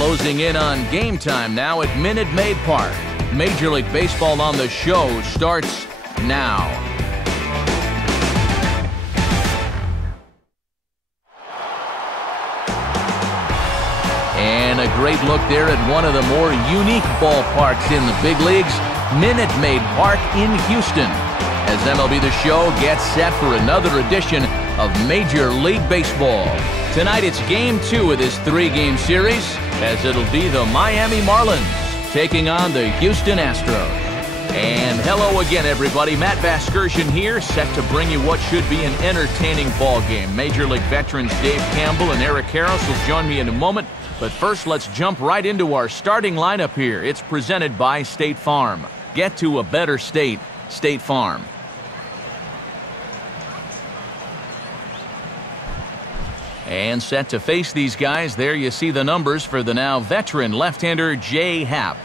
Closing in on game time now at Minute Maid Park. Major League Baseball on the show starts now. And a great look there at one of the more unique ballparks in the big leagues, Minute Maid Park in Houston, as MLB The Show gets set for another edition of Major League Baseball. Tonight it's Game 2 of this 3-game series, as it'll be the Miami Marlins taking on the Houston Astros. And hello again, everybody. Matt Vasgersian here, set to bring you what should be an entertaining ball game. Major League veterans Dave Campbell and Eric Harris will join me in a moment. But first, let's jump right into our starting lineup here. It's presented by State Farm. Get to a better state, State Farm. And set to face these guys, there you see the numbers for the now veteran left-hander Jay Happ.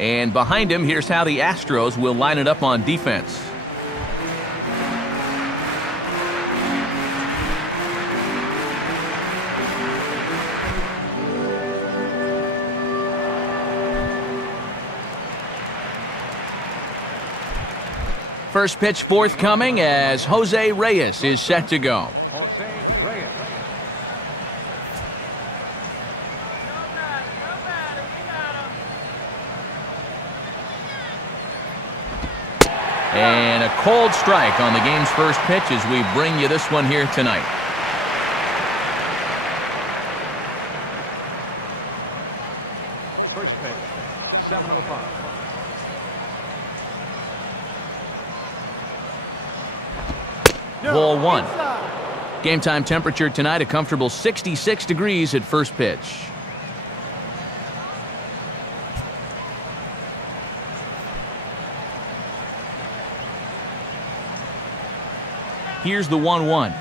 And behind him, here's how the Astros will line it up on defense. First pitch forthcoming as Jose Reyes is set to go. And a cold strike on the game's first pitch as we bring you this one here tonight. First pitch, 7:05. Ball one. Game time temperature tonight, a comfortable 66 degrees at first pitch. Here's the 1-1.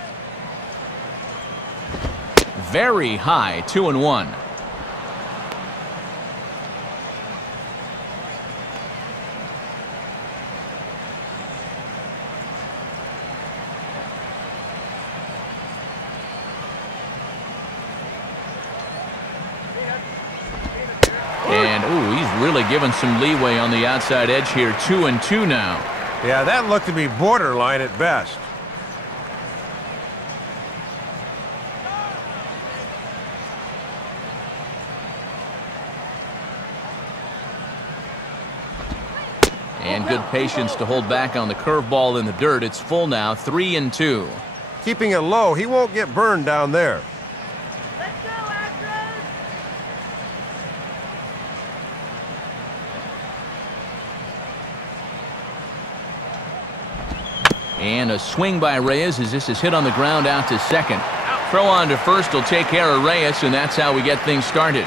Very high, 2-1. And, ooh, he's really given some leeway on the outside edge here. 2-2 now. Yeah, that looked to be borderline at best. And good patience to hold back on the curveball in the dirt. It's full now, 3-2. Keeping it low, he won't get burned down there. Let's go, Astros! And a swing by Reyes as this is hit on the ground out to second. Throw on to first will take care of Reyes, and that's how we get things started.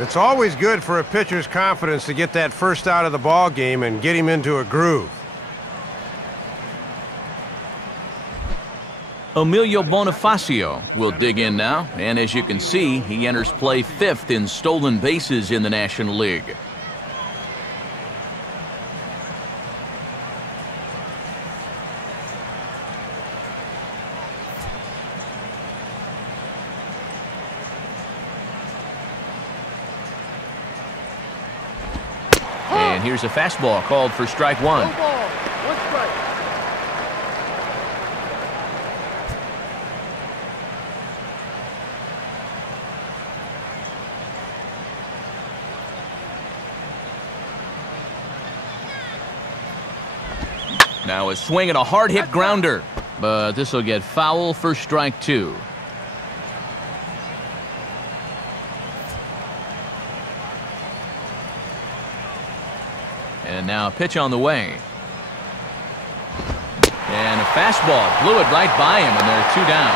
It's always good for a pitcher's confidence to get that first out of the ball game and get him into a groove. Emilio Bonifacio will dig in now, and as you can see, he enters play 5th in stolen bases in the National League. And here's a fastball called for strike 1. One ball, one strike. Now a swing and a hard hit grounder, but this will get foul for strike 2. And now a pitch on the way. And a fastball blew it right by him, and they're 2 down.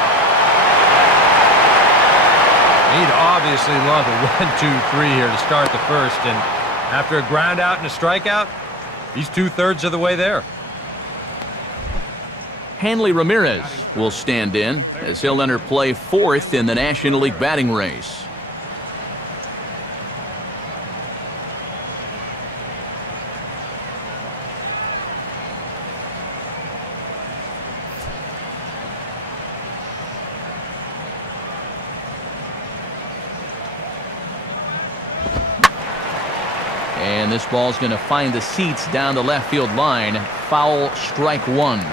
He'd obviously love a 1-2-3 here to start the first, and after a ground out and a strikeout, he's 2/3 of the way there. Hanley Ramirez will stand in as he'll enter play fourth in the National League batting race. And this ball's going to find the seats down the left field line. Foul, strike one.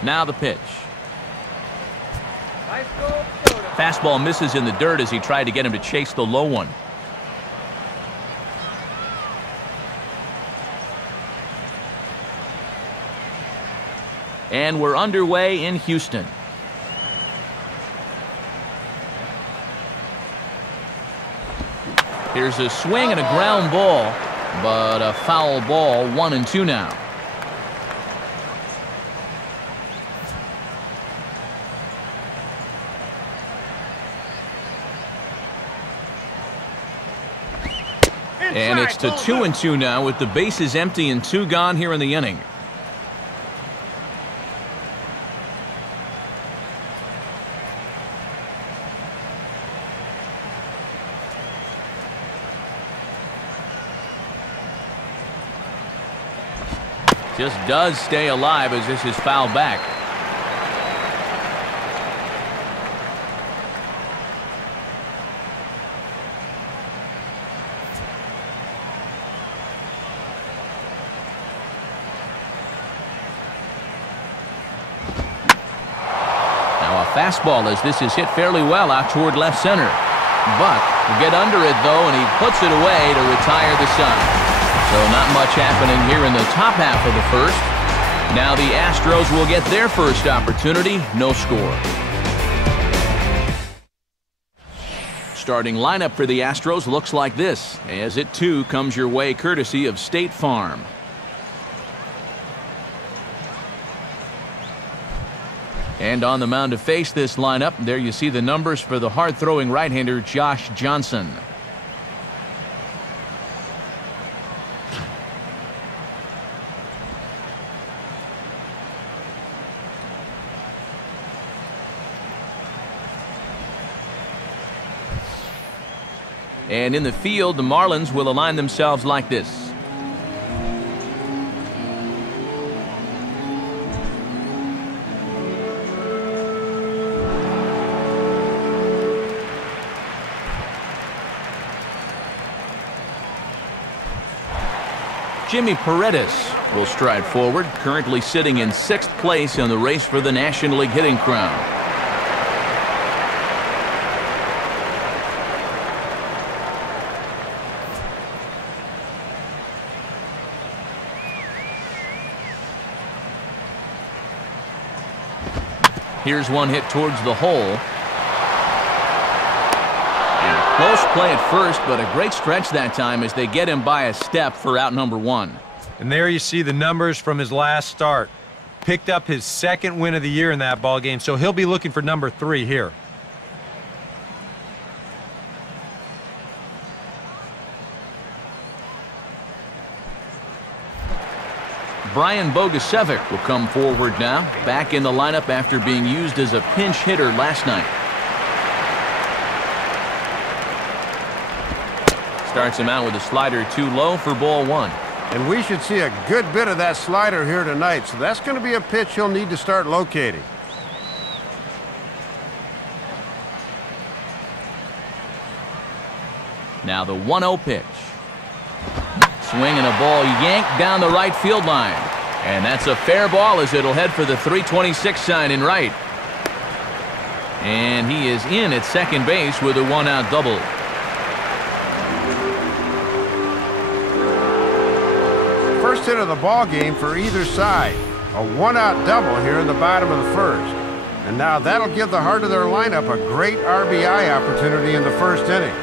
Now the pitch. Fastball misses in the dirt as he tried to get him to chase the low one. And we're underway in Houston. Here's a swing and a ground ball, but a foul ball, 1-2 now. And it's to 2-2 now with the bases empty and 2 gone here in the inning. Just does stay alive as this is fouled back. Now a fastball as this is hit fairly well out toward left center. Buck will get under it though, and he puts it away to retire the side. So not much happening here in the top half of the first. Now the Astros will get their first opportunity. No score. Starting lineup for the Astros looks like this, as it too comes your way courtesy of State Farm. And on the mound to face this lineup, there you see the numbers for the hard-throwing right-hander Josh Johnson. And in the field, the Marlins will align themselves like this. Jimmy Paredes will stride forward, currently sitting in 6th place in the race for the National League hitting crown. Here's one hit towards the hole. And close play at first, but a great stretch that time as they get him by a step for out number 1. And there you see the numbers from his last start. Picked up his 2nd win of the year in that ball game, so he'll be looking for number 3 here. Brian Bogusevic will come forward now, back in the lineup after being used as a pinch hitter last night. Starts him out with a slider too low for ball 1. And we should see a good bit of that slider here tonight, so that's going to be a pitch he'll need to start locating. Now the 1-0 pitch. Swing and a ball yanked down the right field line. And that's a fair ball as it'll head for the 326 sign in right. And he is in at second base with a 1-out double. First hit of the ball game for either side. A 1-out double here in the bottom of the first. And now that'll give the heart of their lineup a great RBI opportunity in the first inning.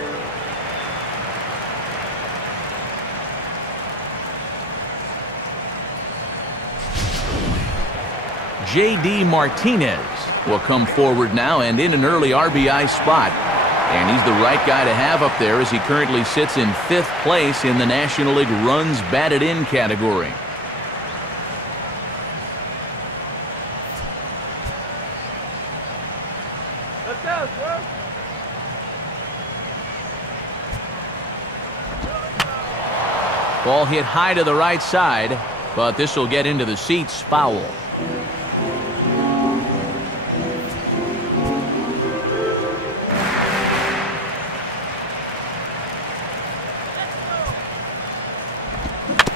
J.D. Martinez will come forward now and in an early RBI spot. And he's the right guy to have up there as he currently sits in 5th place in the National League runs batted in category. Let's go, bro. Ball hit high to the right side, but this will get into the seats, foul.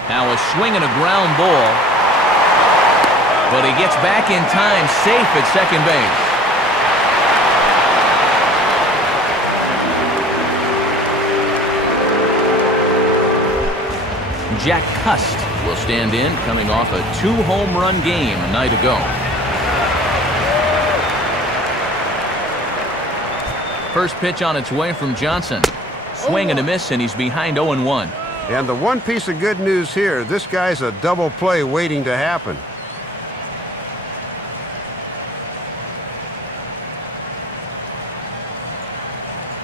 Now a swing and a ground ball, but he gets back in time, safe at second base. Jack Cust will stand in, coming off a 2-home run game a night ago. First pitch on its way from Johnson. Swing and a miss, and he's behind 0-1. And the one piece of good news here, this guy's a double play waiting to happen.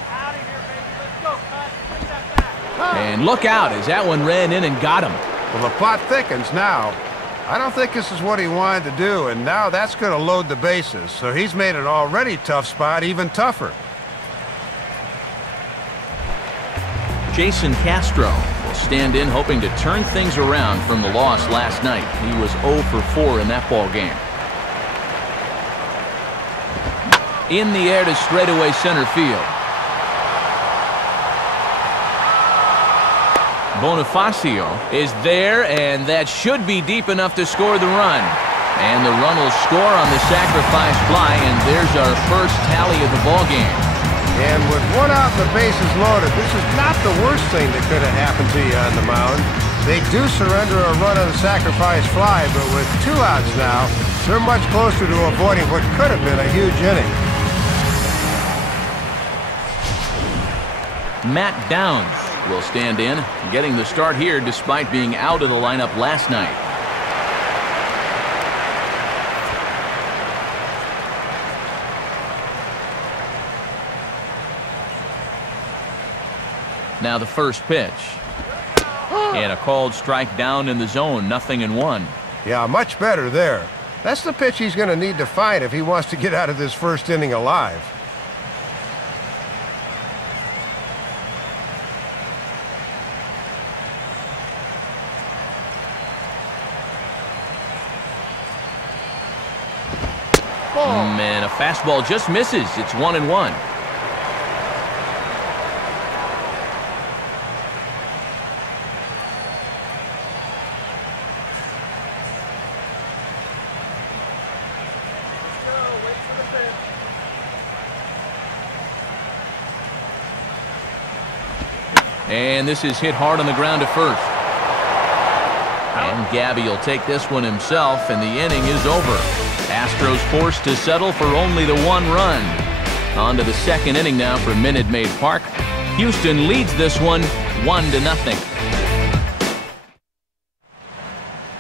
Out of here, baby. Let's go, Cut. Bring that back. And look out as that one ran in and got him. Well, the plot thickens now. I don't think this is what he wanted to do, and now that's going to load the bases. So he's made an already tough spot even tougher. Jason Castro will stand in, hoping to turn things around from the loss last night. He was 0 for 4 in that ball game. In the air to straightaway center field. Bonifacio is there, and that should be deep enough to score the run. And the run will score on the sacrifice fly, and there's our first tally of the ball game. And with one out and the bases loaded, this is not the worst thing that could have happened to you on the mound. They do surrender a run on the sacrifice fly, but with 2 outs now, they're much closer to avoiding what could have been a huge inning. Matt Downs will stand in, getting the start here despite being out of the lineup last night. Now the first pitch. And a called strike down in the zone, 0-1. Yeah, much better there. That's the pitch he's going to need to find if he wants to get out of this first inning alive. And a fastball just misses. It's 1-1. And this is hit hard on the ground to first. And Gabby will take this one himself, and the inning is over. Astros forced to settle for only the 1 run. On to the second inning now for Minute Maid Park. Houston leads this one 1-0.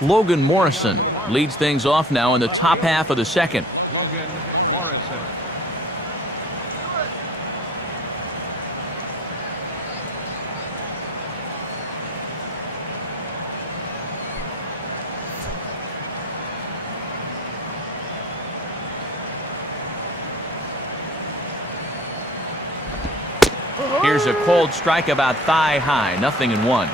Logan Morrison leads things off now in the top half of the second. Logan Morrison. Here's a cold strike about thigh high, 0-1.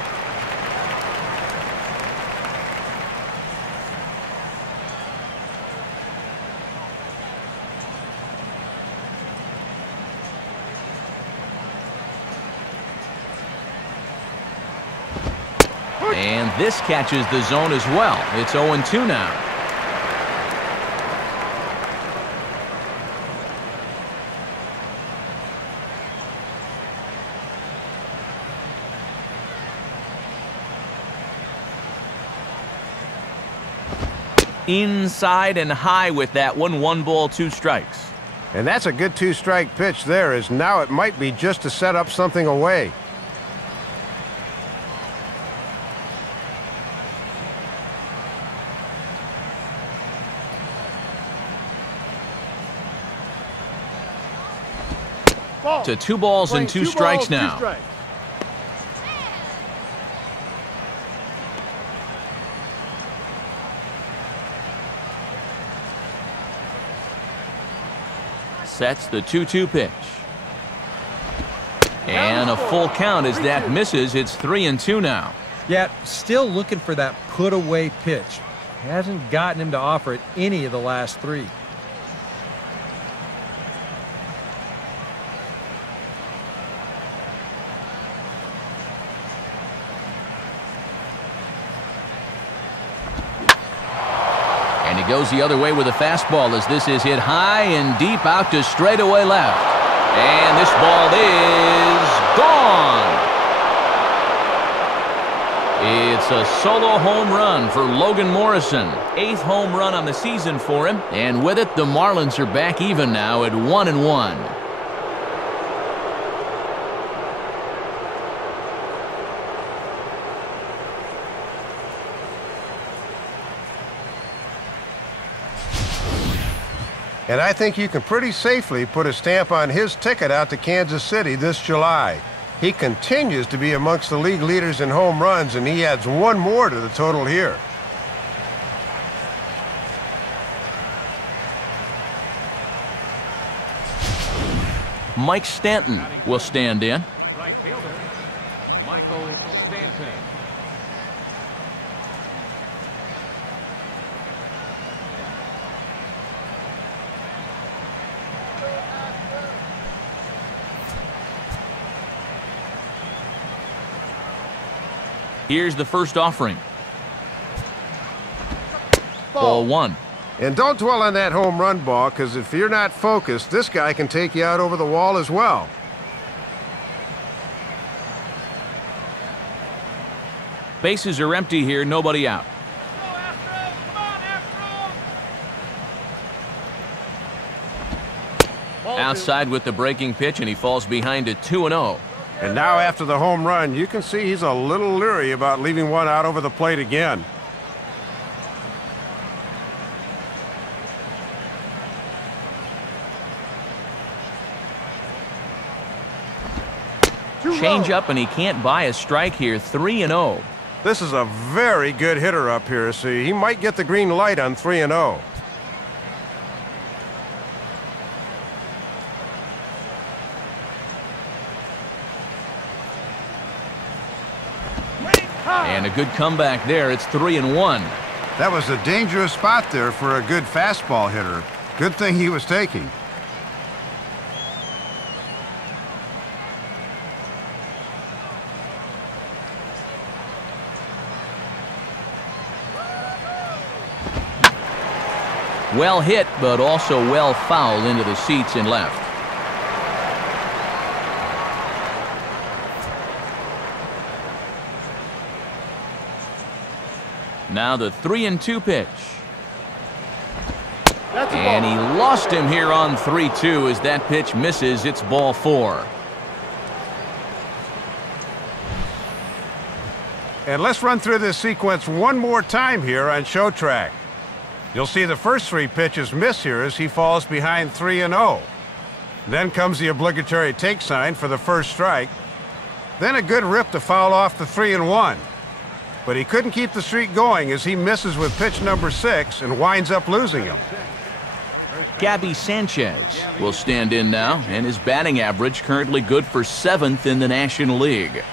And this catches the zone as well. It's 0-2 now. Inside and high with that one. 1 ball, 2 strikes. And that's a good 2-strike pitch there, as now it might be just to set up something away. Ball. To 2 balls and 2 strikes now. 2 strikes. Sets the 2-2 pitch. And a full count as that misses. It's 3-2 now. Yet, still looking for that put-away pitch. Hasn't gotten him to offer it any of the last 3. And he goes the other way with a fastball as this is hit high and deep out to straightaway left. And this ball is gone. It's a solo home run for Logan Morrison. 8th home run on the season for him. And with it, the Marlins are back even now at 1-1. And I think you can pretty safely put a stamp on his ticket out to Kansas City this July. He continues to be amongst the league leaders in home runs, and he adds 1 more to the total here. Mike Stanton will stand in. Right fielder, Michael Stanton. Here's the first offering. Ball 1. And don't dwell on that home run ball, because if you're not focused, this guy can take you out over the wall as well. Bases are empty here, nobody out. Go after him. Come on, after him. Ball Outside with the breaking pitch, and he falls behind at 2-0. And now after the home run, you can see he's a little leery about leaving one out over the plate again. Change up, and he can't buy a strike here. 3-0. This is a very good hitter up here, so he might get the green light on 3-0. And a good comeback there. It's 3-1. That was a dangerous spot there for a good fastball hitter. Good thing he was taking. Well hit, but also well fouled into the seats and left. Now the 3-2 pitch. And he lost him here on 3-2 as that pitch misses. It's ball 4. And let's run through this sequence one more time here on Show Track. You'll see the first 3 pitches miss here as he falls behind 3-0. Then comes the obligatory take sign for the first strike. Then a good rip to foul off the 3-1. But he couldn't keep the streak going as he misses with pitch number 6 and winds up losing him. Gabby Sanchez will stand in now, and his batting average currently good for 7th in the National League.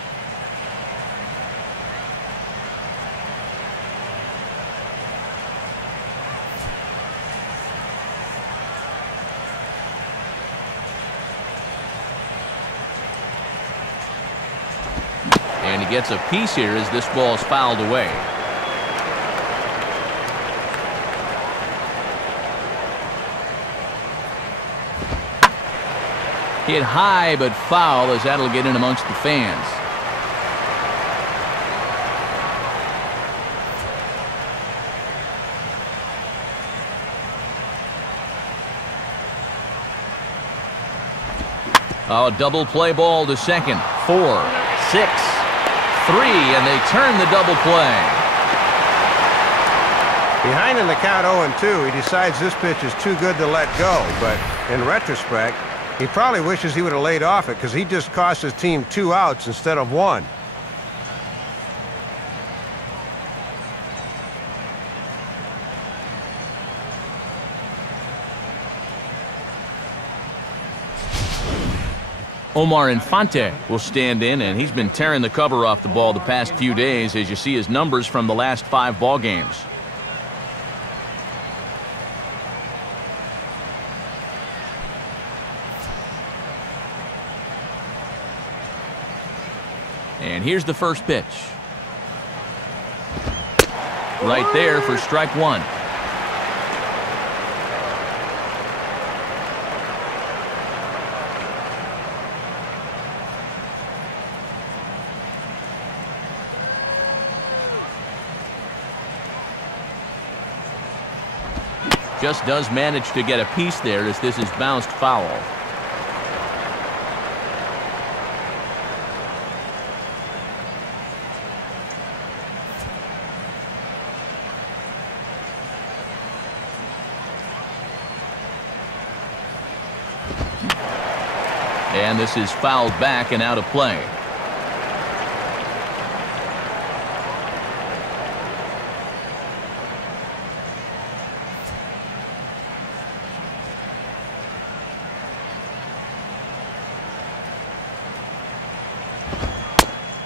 And he gets a piece here as this ball is fouled away. Hit high but foul as that'll get in amongst the fans. Oh, double play ball to second. 4, 6, 3, and they turn the double play. Behind in the count 0-2, he decides this pitch is too good to let go, but in retrospect, He probably wishes he would have laid off it because he just cost his team 2 outs instead of 1. Omar Infante will stand in, and he's been tearing the cover off the ball the past few days as you see his numbers from the last 5 ball games. And here's the first pitch. Right there for strike 1. Just does manage to get a piece there as this is bounced foul. And this is fouled back and out of play.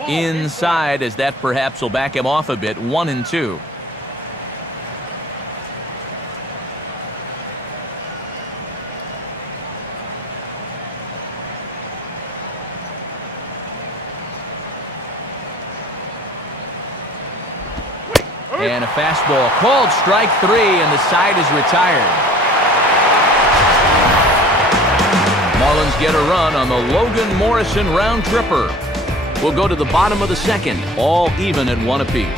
Inside, as that perhaps will back him off a bit. 1-2. And a fastball called strike 3, and the side is retired. Marlins get a run on the Logan Morrison round tripper. We'll go to the bottom of the second, all even at 1 apiece.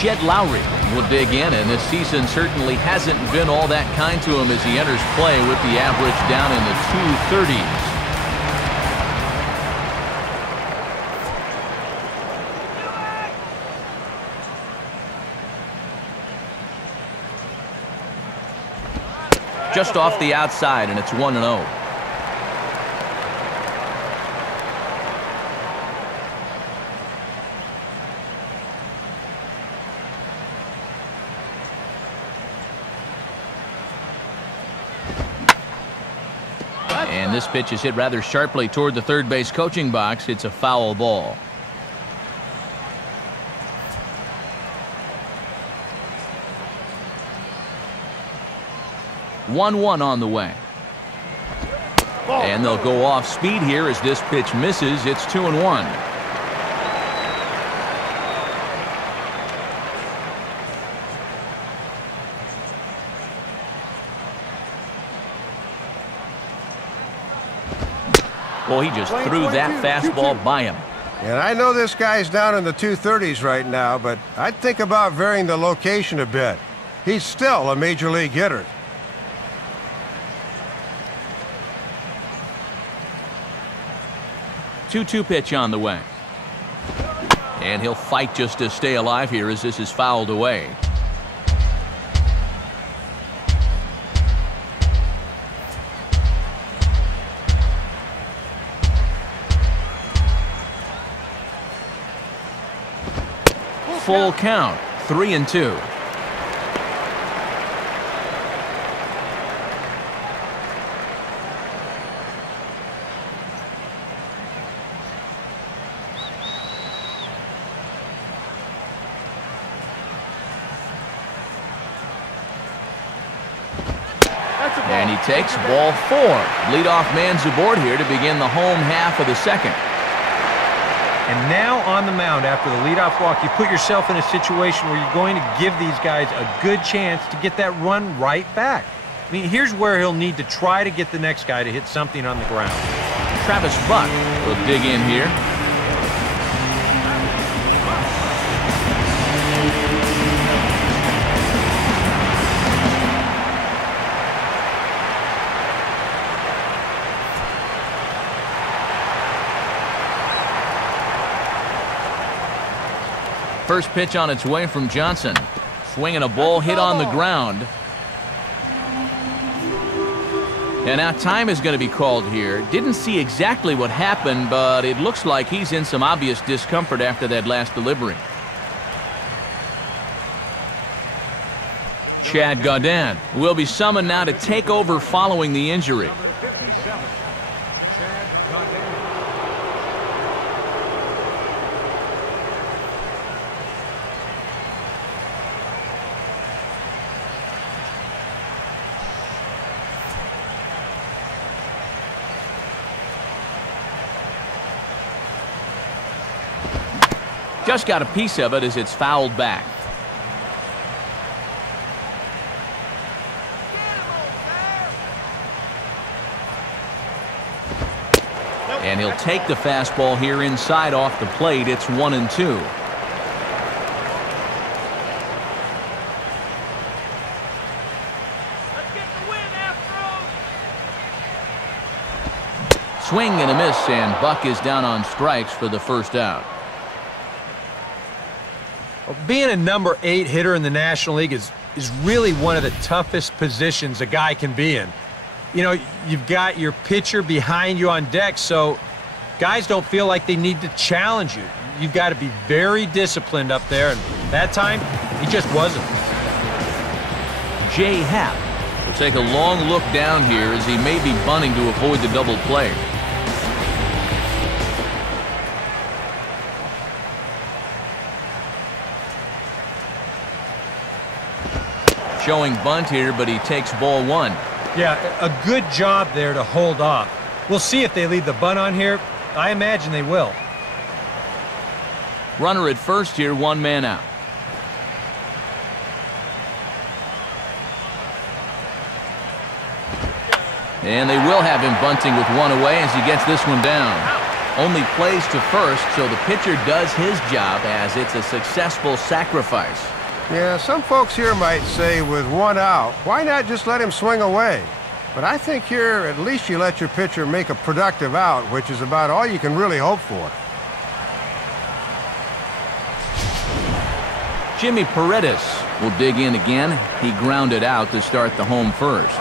Jed Lowry will dig in, and this season certainly hasn't been all that kind to him as he enters play with the average down in the 230s. Just off the outside, and it's 1-0. And this pitch is hit rather sharply toward the third base coaching box. It's a foul ball. One on the way. And they'll go off speed here as this pitch misses. It's 2-1. Well, he just threw that fastball by him. And I know this guy's down in the 230s right now, but I'd think about varying the location a bit. He's still a major league hitter. 2-2 pitch on the way. And he'll fight just to stay alive here as this is fouled away. Full count, 3-2. And he takes ball 4. Leadoff man's aboard here to begin the home half of the second. And now on the mound after the leadoff walk, you put yourself in a situation where you're going to give these guys a good chance to get that run right back. I mean, here's where he'll need to try to get the next guy to hit something on the ground. Travis Buck will dig in here. First pitch on its way from Johnson. swing and a ball hit on the ground. And now time is going to be called here. Didn't see exactly what happened, but it looks like he's in some obvious discomfort after that last delivery. Chad Gaudin will be summoned now to take over following the injury. Number 57, Chad Gaudin. Just got a piece of it as it's fouled back. And he'll take the fastball here inside off the plate. It's 1-2. Let's get the win, Astros! Swing and a miss, and Buck is down on strikes for the first out. Well, being a number 8 hitter in the National League is really one of the toughest positions a guy can be in. You know, you've got your pitcher behind you on deck, so guys don't feel like they need to challenge you. You've got to be very disciplined up there, and that time, he just wasn't. Jay Happ will take a long look down here as he may be bunting to avoid the double play. Showing bunt here, but he takes ball 1. Yeah, a good job there to hold off. We'll see if they leave the bunt on here. I imagine they will. Runner at first here, 1 man out. And they will have him bunting with 1 away as he gets this one down. Only plays to first, so the pitcher does his job as it's a successful sacrifice. Yeah, some folks here might say with 1 out, why not just let him swing away? But I think here, at least you let your pitcher make a productive out, which is about all you can really hope for. Jimmy Paredes will dig in again. He grounded out to start the home first.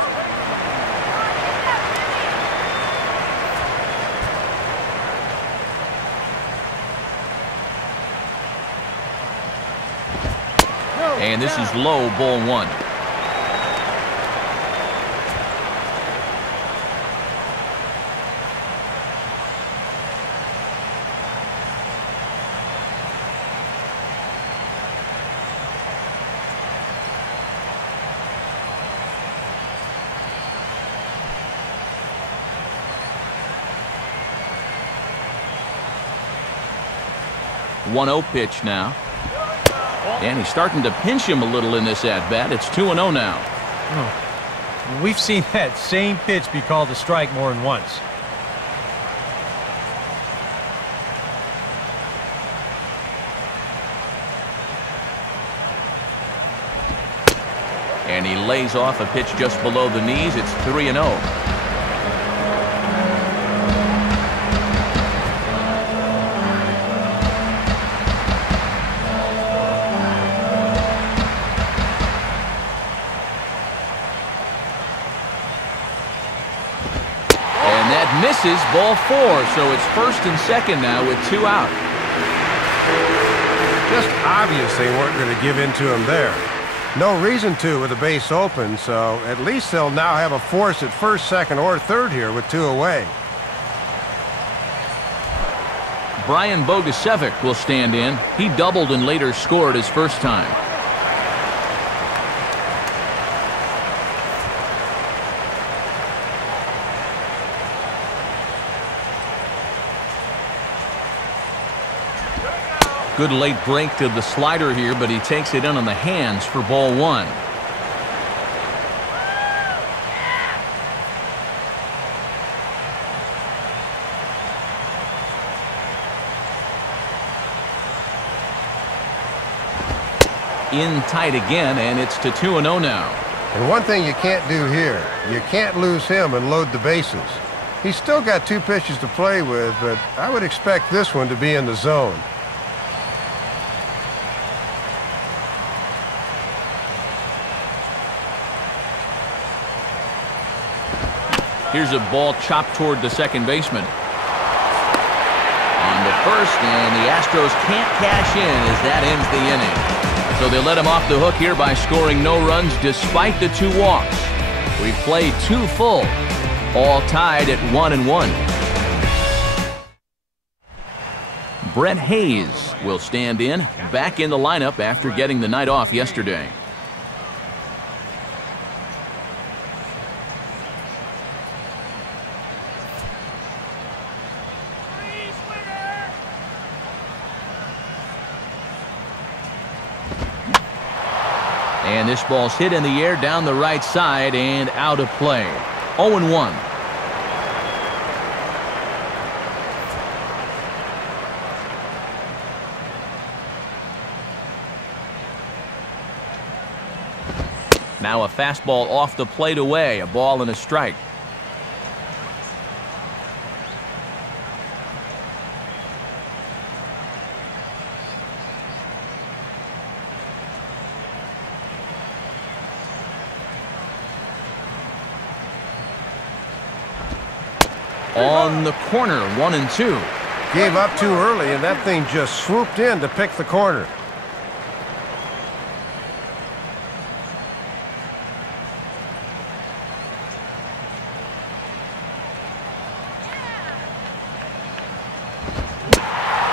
And this is low, ball 1. One-0 pitch now. And he's starting to pinch him a little in this at-bat. It's 2-0 now. We've seen that same pitch be called a strike more than once. And he lays off a pitch just below the knees. It's 3-0. Misses, ball 4, so it's first and second now with 2 out. Just obvious they weren't going to give in to him there. No reason to with the base open, so at least they'll now have a force at first, second, or third here with 2 away. Brian Bogusevic will stand in. He doubled and later scored his first time. Good late break to the slider here, but he takes it in on the hands for ball 1. In tight again, and it's to 2-0 now. And one thing you can't do here, you can't lose him and load the bases. He's still got 2 pitches to play with, but I would expect this one to be in the zone. Here's a ball chopped toward the second baseman. On the first, and the Astros can't cash in as that ends the inning. So they let him off the hook here by scoring no runs despite the 2 walks. We've played 2 full, all tied at 1-1. Brett Hayes will stand in, back in the lineup after getting the night off yesterday. And this ball's hit in the air down the right side and out of play. 0-1. Now a fastball off the plate away, a ball and a strike. On the corner, 1-2. Gave up too early, and that thing just swooped in to pick the corner.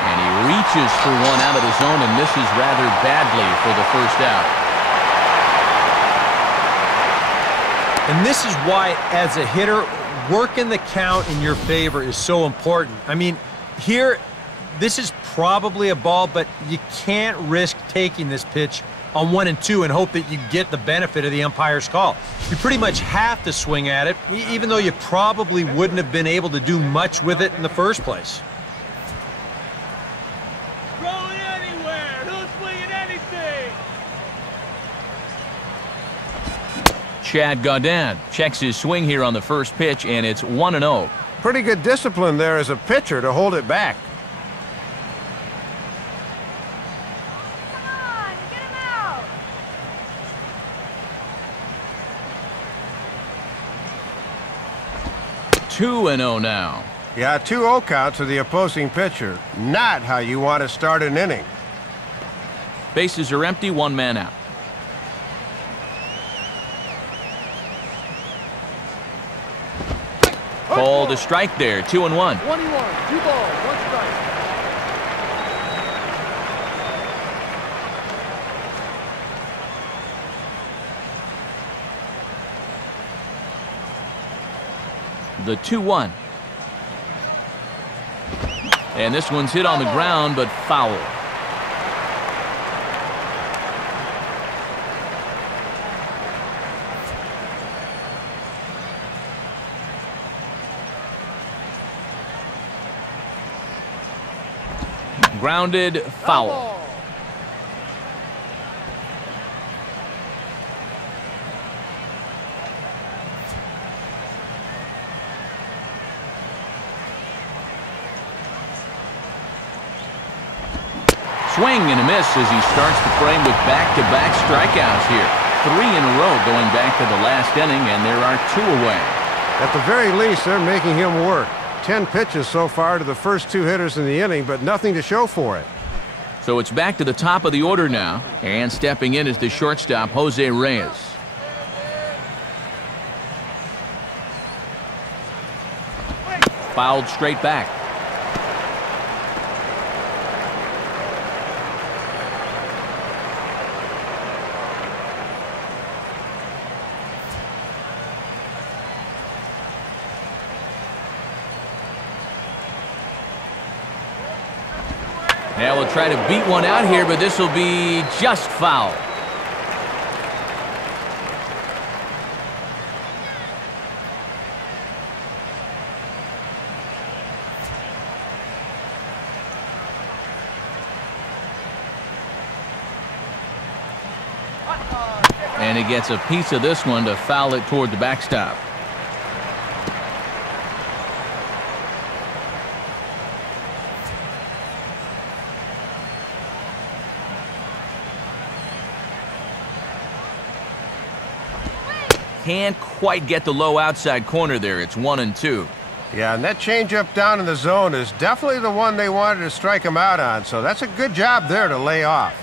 And he reaches for one out of the zone and misses rather badly for the first out. And this is why, as a hitter, working the count in your favor is so important. I mean, here, this is probably a ball, but you can't risk taking this pitch on 1-2 and hope that you get the benefit of the umpire's call. You pretty much have to swing at it, even though you probably wouldn't have been able to do much with it in the first place. Throw it anywhere. Who's swinging anything? Chad Gaudin checks his swing here on the first pitch, and it's 1-0. Pretty good discipline there as a pitcher to hold it back. Come on, get him out. 2-0 now. Yeah, 2-0 count to the opposing pitcher. Not how you want to start an inning. Bases are empty, 1 man out. Called a strike there, 2-1. 21, 2 balls, 1 strike. The 2-1. And this one's hit on the ground, but foul. Grounded, foul. Swing and a miss as he starts the frame with back-to-back strikeouts here. 3 in a row going back to the last inning, and there are 2 away. At the very least, they're making him work. 10 pitches so far to the first 2 hitters in the inning, but nothing to show for it. So it's back to the top of the order now, and stepping in is the shortstop, Jose Reyes. Fouled straight back. Now we'll try to beat one out here, but this will be just foul. And he gets a piece of this one to foul it toward the backstop. Can't quite get the low outside corner there. It's 1-2. Yeah, and that changeup down in the zone is definitely the one they wanted to strike him out on, so that's a good job there to lay off.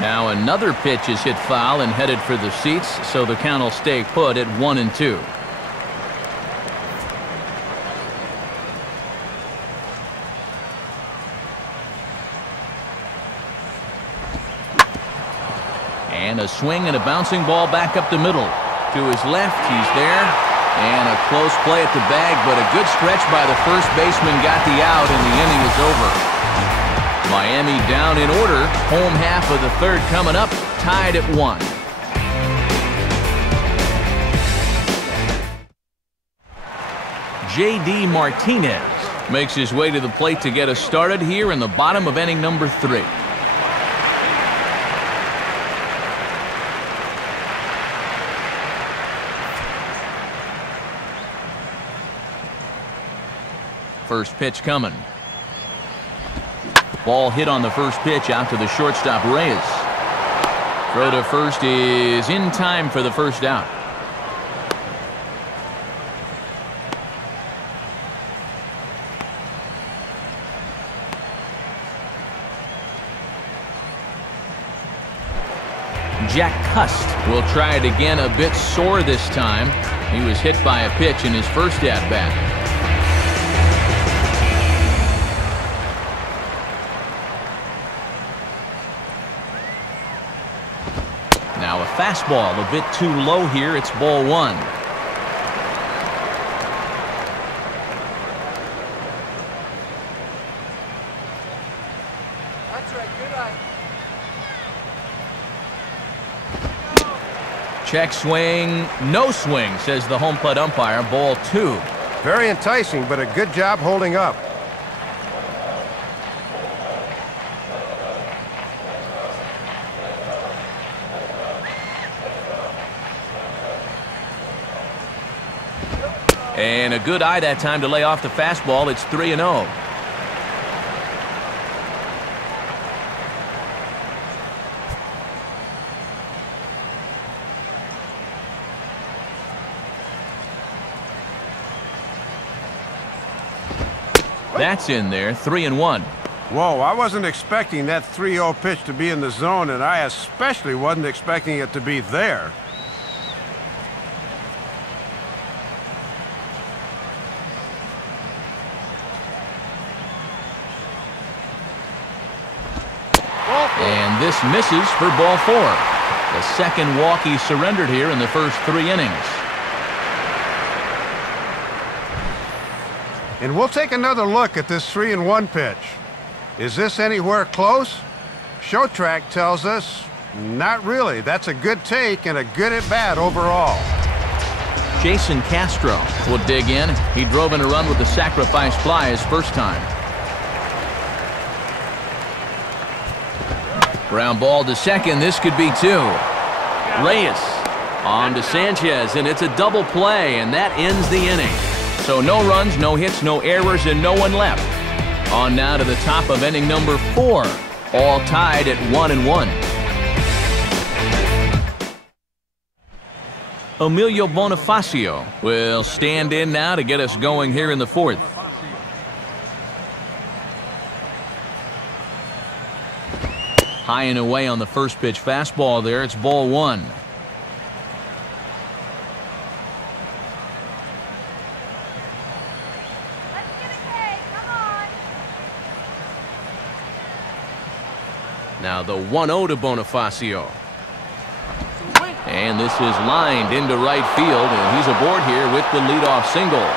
Now another pitch is hit foul and headed for the seats, so the count will stay put at 1-2. And a swing and a bouncing ball back up the middle. To his left, he's there. And a close play at the bag, but a good stretch by the first baseman got the out, and the inning is over. Miami down in order. Home half of the third coming up, tied at 1. J.D. Martinez makes his way to the plate to get us started here in the bottom of inning number 3. First pitch coming. Ball hit on the first pitch out to the shortstop, Reyes. Throw to first is in time for the first out. Jack Cust will try it again, a bit sore this time. He was hit by a pitch in his first at-bat. Now a fastball a bit too low here. It's ball 1. That's right, good eye. Check swing, no swing, says the home plate umpire. Ball 2. Very enticing, but a good job holding up. And a good eye that time to lay off the fastball. It's 3-0. That's in there, 3-1. Whoa, I wasn't expecting that 3-0 pitch to be in the zone, and I especially wasn't expecting it to be there. And this misses for ball 4. The second walk he surrendered here in the first 3 innings. And we'll take another look at this 3-1 pitch. Is this anywhere close? Show Track tells us not really. That's a good take and a good at-bat overall. Jason Castro will dig in. He drove in a run with the sacrifice fly his first time. Ground ball to second. This could be 2. Reyes on to Sanchez, and it's a double play, and that ends the inning. So no runs, no hits, no errors, and no one left. On now to the top of inning number 4. All tied at 1-1. Emilio Bonifacio will stand in now to get us going here in the 4th. High and away on the first pitch fastball there. It's ball 1. Let's get it, Kay. Come on. Now the 1-0 to Bonifacio. And this is lined into right field, and he's aboard here with the leadoff single.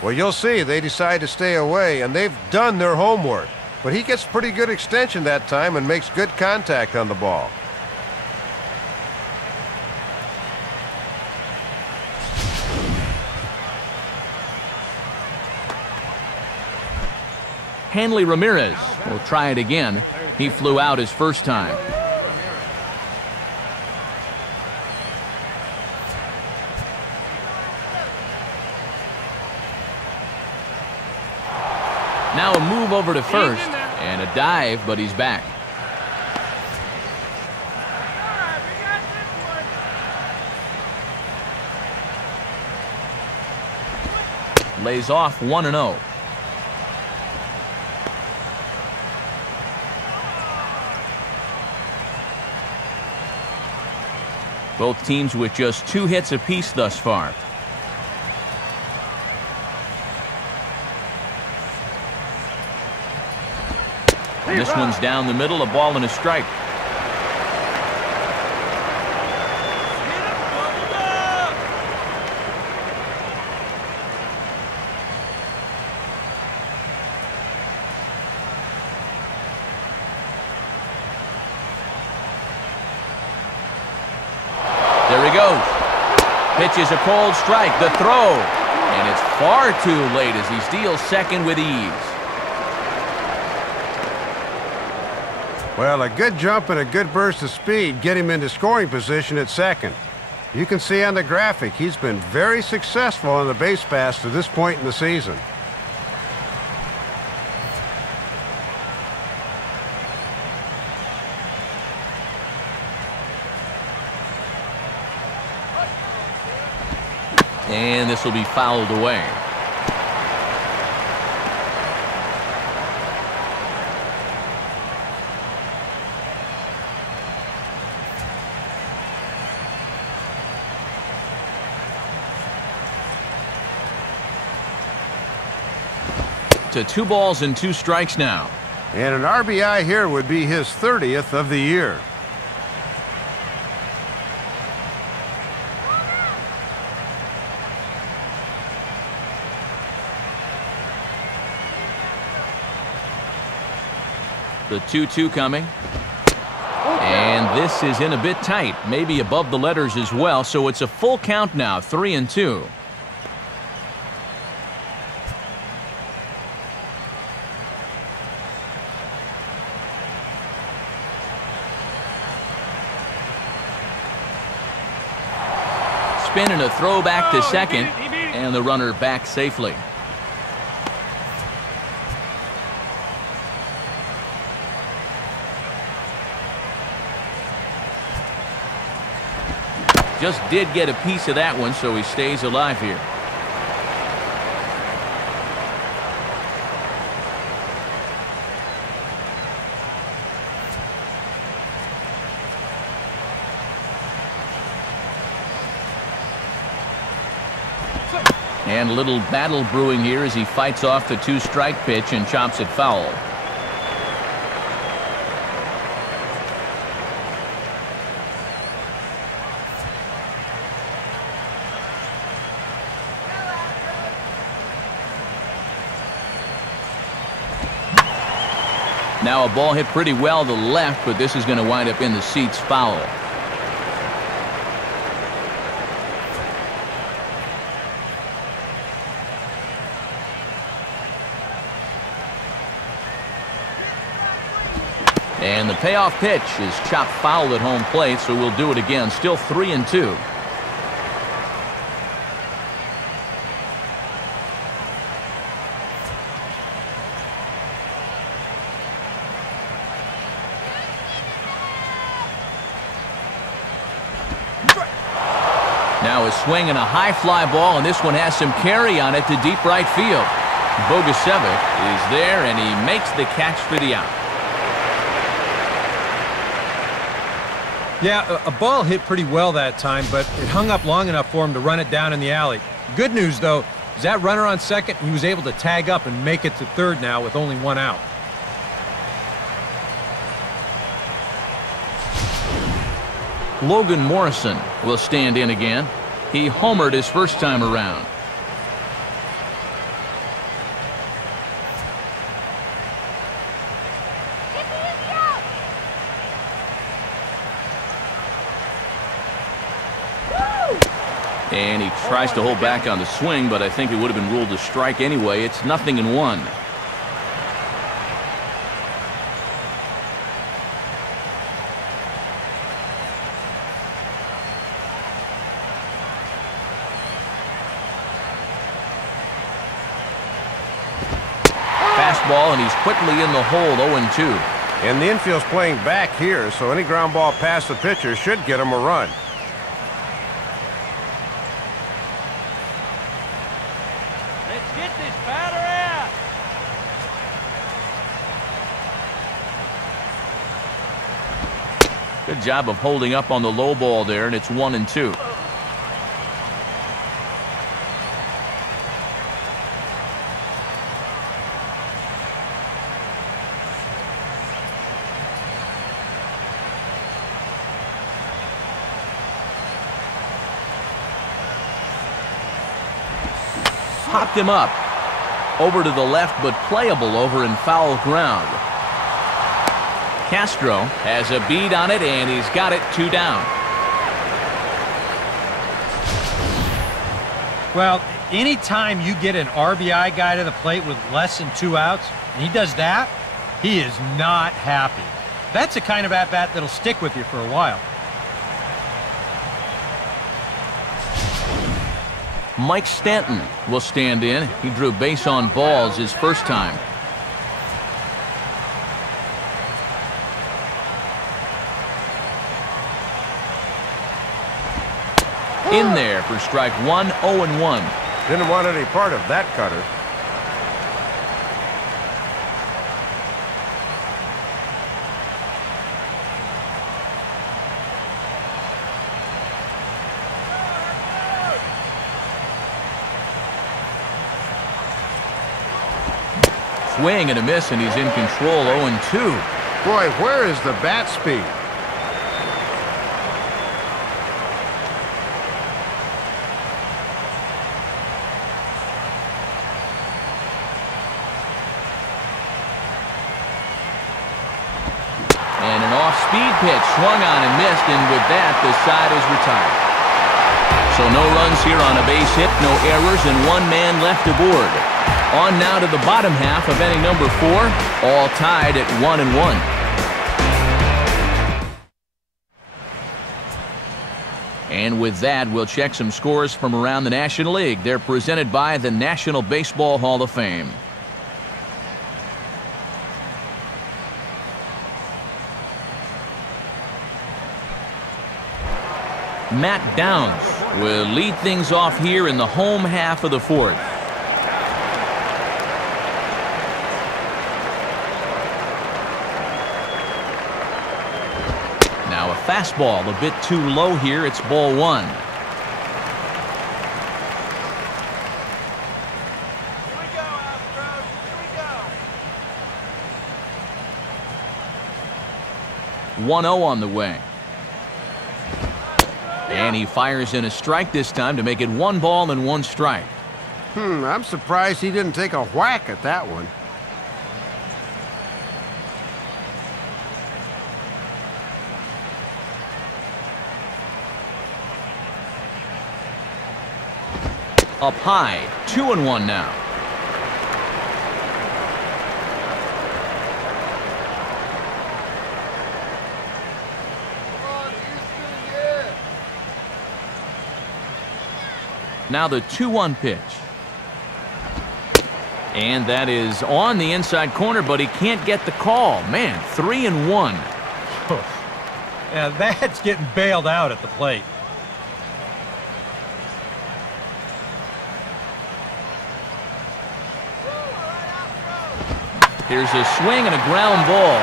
Well, you'll see they decide to stay away, and they've done their homework. But he gets pretty good extension that time and makes good contact on the ball. Hanley Ramirez will try it again. He flew out his first time. Now a move over to first, and a dive, but he's back. Lays off 1-0. Both teams with just 2 hits apiece thus far. And this one's down the middle, a ball and a strike. There he goes. Pitches a cold strike. The throw. And it's far too late as he steals second with ease. Well, a good jump and a good burst of speed get him into scoring position at second. You can see on the graphic he's been very successful on the base pass to this point in the season. And this will be fouled away. To 2 balls and 2 strikes now. And an RBI here would be his 30th of the year. The 2-2 coming. And this is in a bit tight, maybe above the letters as well, so it's a full count now, 3-2. Spin and a throw back to second, and the runner back safely. Just did get a piece of that one, so he stays alive here. And a little battle brewing here as he fights off the 2-strike pitch and chops it foul. Now a ball hit pretty well to the left, but this is going to wind up in the seats foul. And the payoff pitch is chopped foul at home plate, so we'll do it again. Still 3-2. Now a swing and a high fly ball, and this one has some carry on it to deep right field. Bogusevic is there, and he makes the catch for the out. Yeah, a ball hit pretty well that time, but it hung up long enough for him to run it down in the alley. Good news, though, is that runner on second, he was able to tag up and make it to third now with only 1 out. Logan Morrison will stand in again. He homered his first time around. And he tries to hold back on the swing, but I think it would have been ruled a strike anyway. It's 0-1. fastball, and he's quickly in the hole, 0-2. And the infield's playing back here, so any ground ball past the pitcher should get him a run. Let's get this batter out. Good job of holding up on the low ball there, and it's 1-2. Popped him up. Over to the left, but playable over in foul ground. Castro has a bead on it, and he's got it 2 down. Well, anytime you get an RBI guy to the plate with less than 2 outs, and he does that, he is not happy. That's the kind of at-bat that'll stick with you for a while. Mike Stanton will stand in. He drew base on balls his first time. In there for strike 1, 0-1. Didn't want any part of that cutter. Swing and a miss, and he's in control, 0-2. Boy, where is the bat speed? And an off-speed pitch swung on and missed, and with that, the side is retired. So no runs here on a base hit, no errors, and 1 man left aboard. On now to the bottom half of inning number 4, all tied at 1-1. And with that, we'll check some scores from around the National League. They're presented by the National Baseball Hall of Fame. Matt Downs will lead things off here in the home half of the 4th. Now a fastball a bit too low here. It's ball 1. Here we go, Astros. Here we go. 1-0 on the way. And he fires in a strike this time to make it 1 ball and 1 strike. I'm surprised he didn't take a whack at that one. Up high, 2-1 now. Now the 2-1 pitch. And that is on the inside corner, but he can't get the call. Man, 3-1. Yeah, that's getting bailed out at the plate. Here's a swing and a ground ball.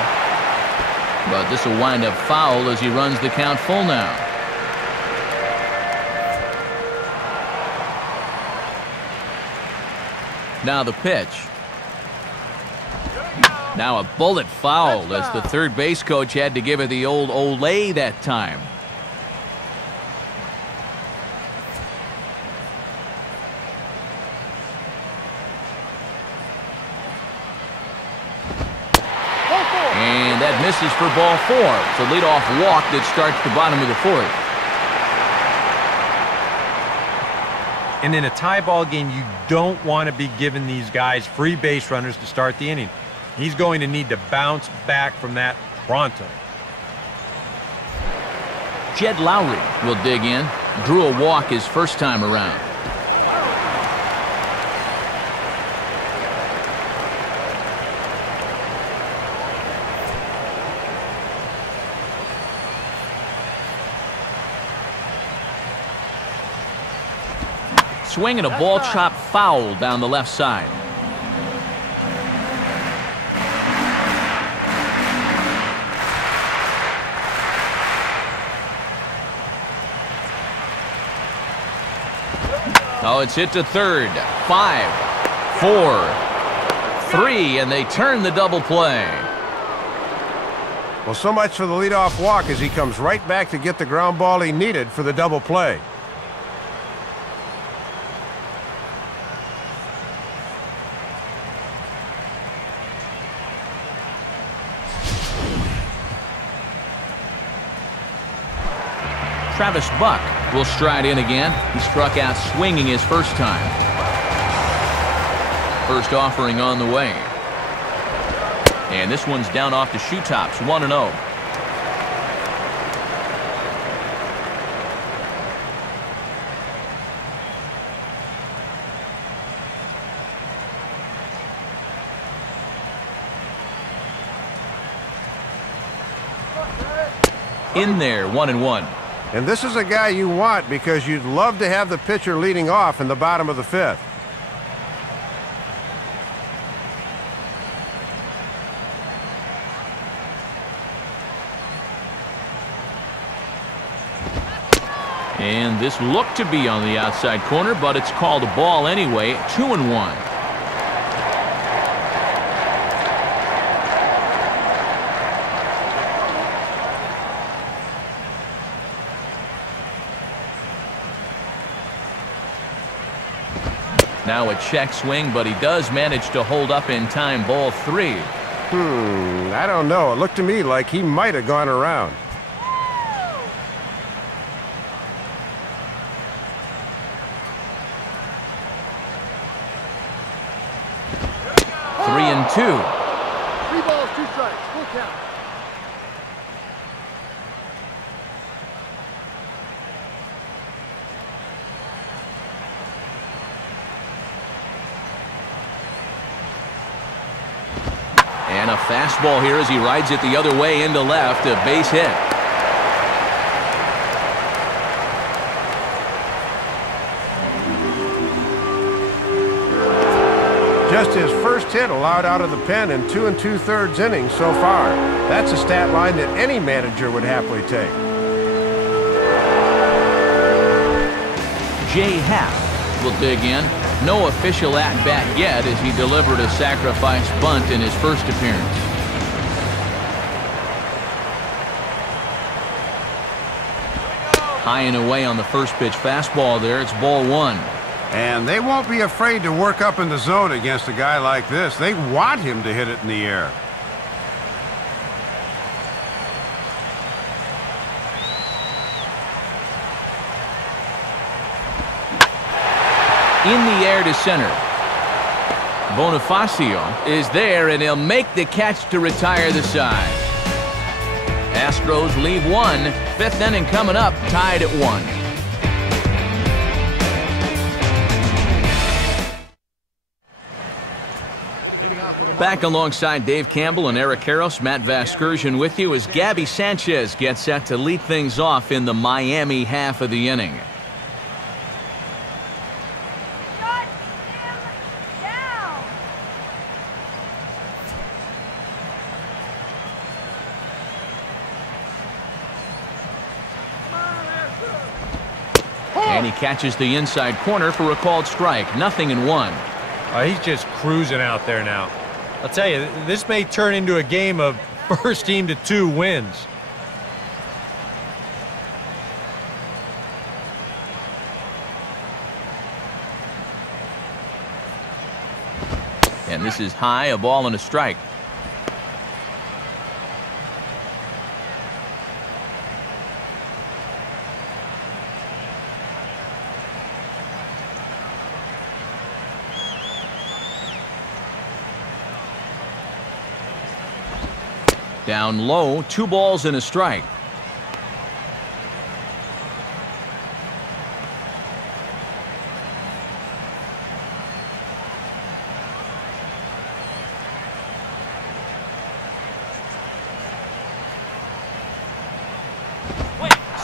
But this will wind up foul as he runs the count full now. Now the pitch. Now a bullet foul as the third base coach had to give it the old Olay that time. And that misses for ball 4. It's a leadoff walk that starts the bottom of the 4th. And in a tie ball game, you don't want to be giving these guys free base runners to start the inning. He's going to need to bounce back from that pronto. Jed Lowry will dig in. Drew a walk his first time around. Swing and a ball chopped foul down the left side. Oh, it's hit to third. 5, 4, 3, and they turn the double play. Well, so much for the leadoff walk as he comes right back to get the ground ball he needed for the double play. Travis Buck will stride in again. He struck out swinging his first time. First offering on the way. And this one's down off the shoe tops, 1-0. In there, 1-1. And this is a guy you want because you'd love to have the pitcher leading off in the bottom of the fifth. And this looked to be on the outside corner, but it's called a ball anyway, 2-1. Now a check swing, but he does manage to hold up in time, ball 3. I don't know. It looked to me like he might have gone around. Three and 2. 3 balls, 2 strikes. Full count. And a fastball here as he rides it the other way into left, a base hit. Just his first hit allowed out of the pen in 2 2/3 innings so far. That's a stat line that any manager would happily take. Jay Happ will dig in. No official at-bat yet as he delivered a sacrifice bunt in his first appearance. High and away on the first pitch fastball there. It's ball 1. And they won't be afraid to work up in the zone against a guy like this. They want him to hit it in the air. In the air to center. Bonifacio is there, and he'll make the catch to retire the side. Astros leave 1. 5th inning coming up, tied at 1. Back alongside Dave Campbell and Eric Karros, Matt Vasgersian with you as Gabby Sanchez gets set to lead things off in the Miami half of the inning. And he catches the inside corner for a called strike. 0-1. He's just cruising out there now. I'll tell you, this may turn into a game of first team to 2 wins. And this is high, a ball and a strike. Down low, 2 balls and a strike.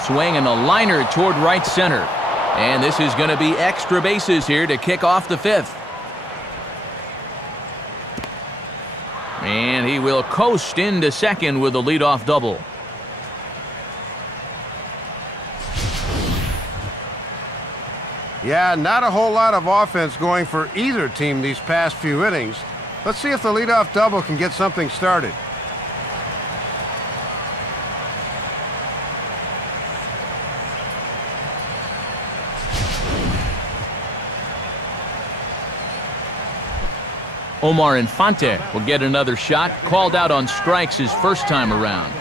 Swing and a liner toward right center. And this is going to be extra bases here to kick off the fifth. And he will coast into second with a leadoff double. Yeah, not a whole lot of offense going for either team these past few innings. Let's see if the leadoff double can get something started. Omar Infante will get another shot, called out on strikes his first time around.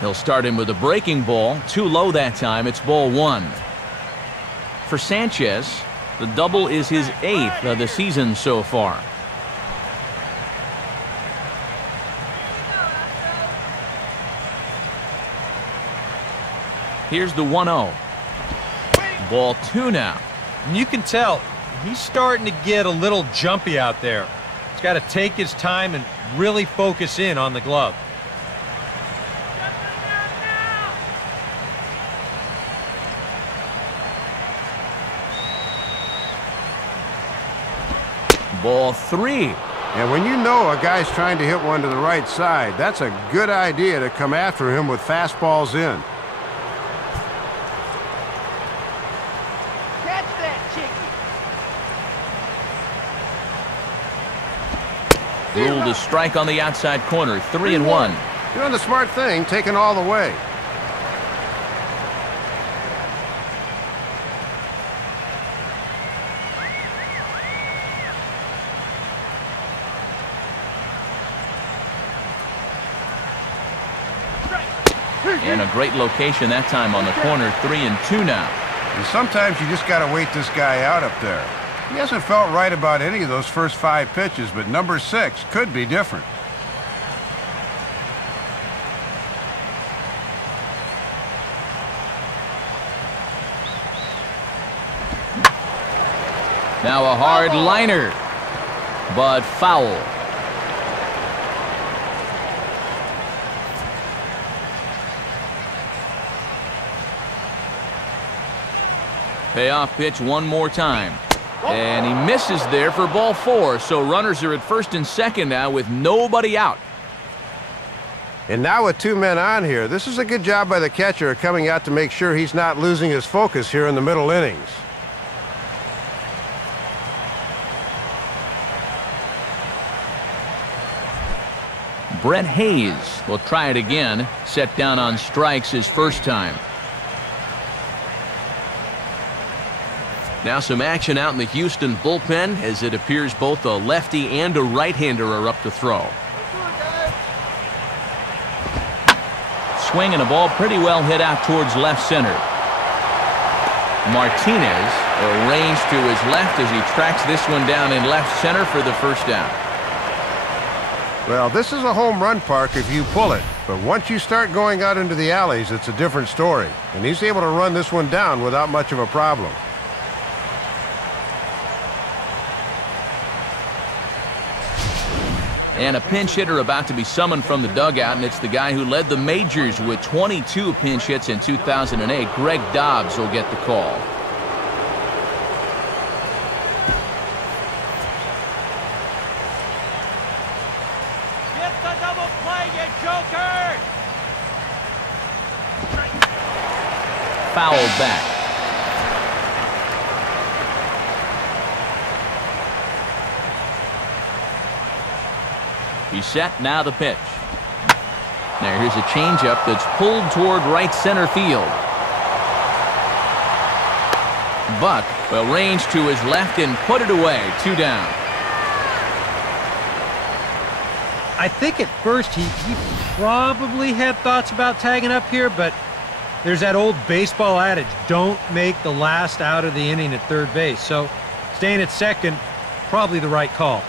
He'll start him with a breaking ball, too low that time. It's ball one. For Sanchez, the double is his 8th of the season so far. Here's the 1-0. Ball 2 now. And you can tell he's starting to get a little jumpy out there. He's got to take his time and really focus in on the glove. Ball 3. And when you know a guy's trying to hit one to the right side, that's a good idea to come after him with fastballs in. Ruled a strike on the outside corner. 3-1. Doing the smart thing, taking all the way. And a great location that time on the corner. 3-2 now. And sometimes you just got to wait this guy out up there. He hasn't felt right about any of those first 5 pitches, but number 6 could be different. Now a hard liner, but foul. Payoff pitch one more time. And he misses there for ball 4. So runners are at first and second now with nobody out. And now with 2 men on here, this is a good job by the catcher coming out to make sure he's not losing his focus here in the middle innings. Brett Hayes will try it again. Set down on strikes his first time. Now some action out in the Houston bullpen as it appears both a lefty and a right-hander are up to throw. Swing and a ball pretty well hit out towards left center. Martinez arranged to his left as he tracks this one down in left center for the first down. Well, this is a home run park if you pull it, but once you start going out into the alleys, it's a different story. And he's able to run this one down without much of a problem. And a pinch hitter about to be summoned from the dugout, and it's the guy who led the majors with 22 pinch hits in 2008. Greg Dobbs will get the call. Get the double play, you joker! Foul back. He's set, now the pitch. Now here's a changeup that's pulled toward right center field. Buck will range to his left and put it away. 2 down. I think at first he probably had thoughts about tagging up here, but there's that old baseball adage, don't make the last out of the inning at third base. So staying at second, probably the right call.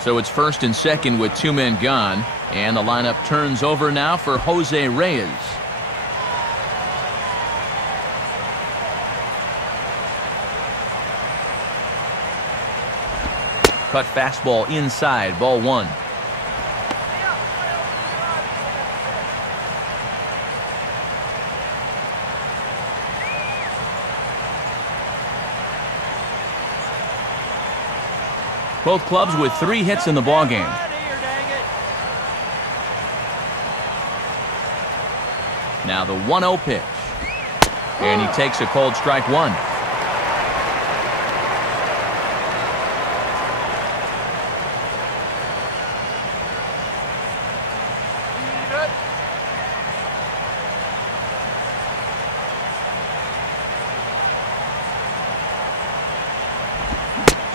So it's first and second with 2 men gone, and the lineup turns over now for Jose Reyes. cut fastball inside, ball 1. Both clubs with 3 hits in the ballgame. Now the 1-0 pitch. And he takes a cold strike 1.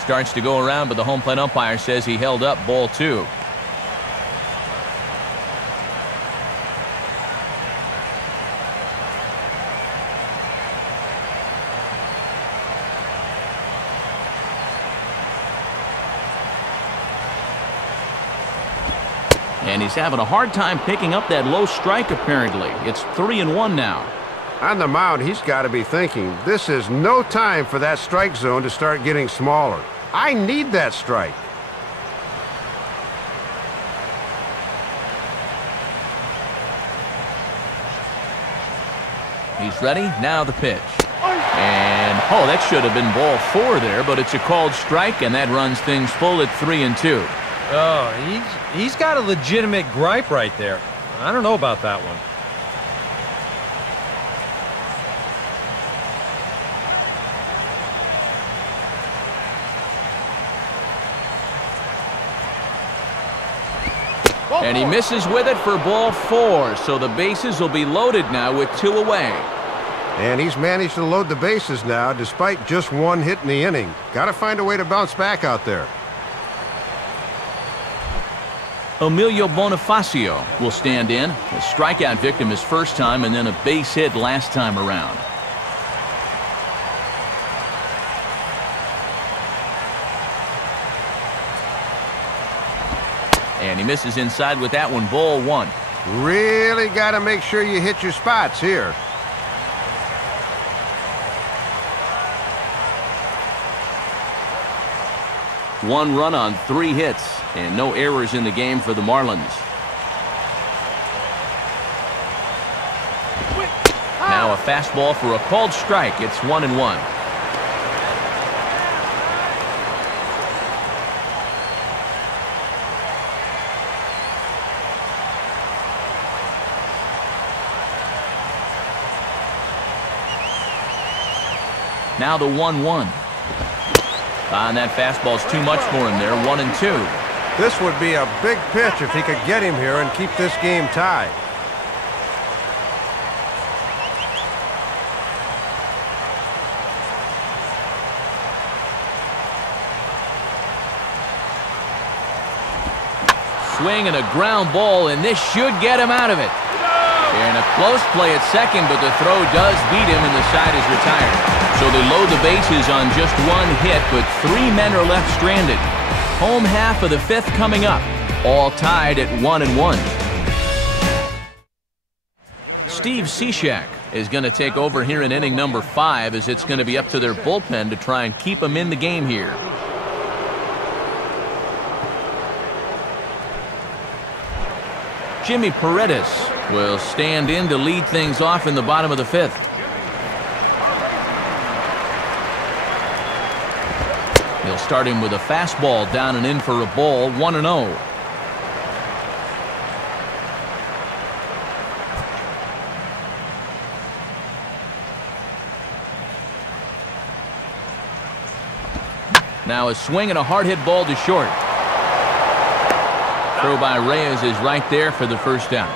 Starts to go around, but the home plate umpire says he held up, ball 2. And he's having a hard time picking up that low strike, apparently. It's 3-1 now. On the mound, he's got to be thinking, this is no time for that strike zone to start getting smaller. I need that strike. He's ready. Now the pitch. And, oh, that should have been ball 4 there, but it's a called strike, and that runs things full at 3-2. Oh, he's got a legitimate gripe right there. I don't know about that one. And he misses with it for ball 4, so the bases will be loaded now with 2 away. And he's managed to load the bases now despite just 1 hit in the inning. Got to find a way to bounce back out there. Emilio Bonifacio will stand in. A strikeout victim his first time and then a base hit last time around. And he misses inside with that one, ball 1. Really got to make sure you hit your spots here. One run on 3 hits and no errors in the game for the Marlins. Now a fastball for a called strike. It's 1-1. Now the 1-1. And that fastball's too much for him there, 1-2. This would be a big pitch if he could get him here and keep this game tied. Swing and a ground ball, and this should get him out of it. And a close play at second, but the throw does beat him and the side is retired. So they load the bases on just 1 hit, but 3 men are left stranded. Home half of the 5th coming up, all tied at 1-1. Steve Cishek is going to take over here in inning number 5, as it's going to be up to their bullpen to try and keep them in the game here. Jimmy Paredes will stand in to lead things off in the bottom of the 5th. He'll start him with a fastball down and in for a ball, 1-0. Now a swing and a hard hit ball to short. Throw by Reyes is right there for the first down.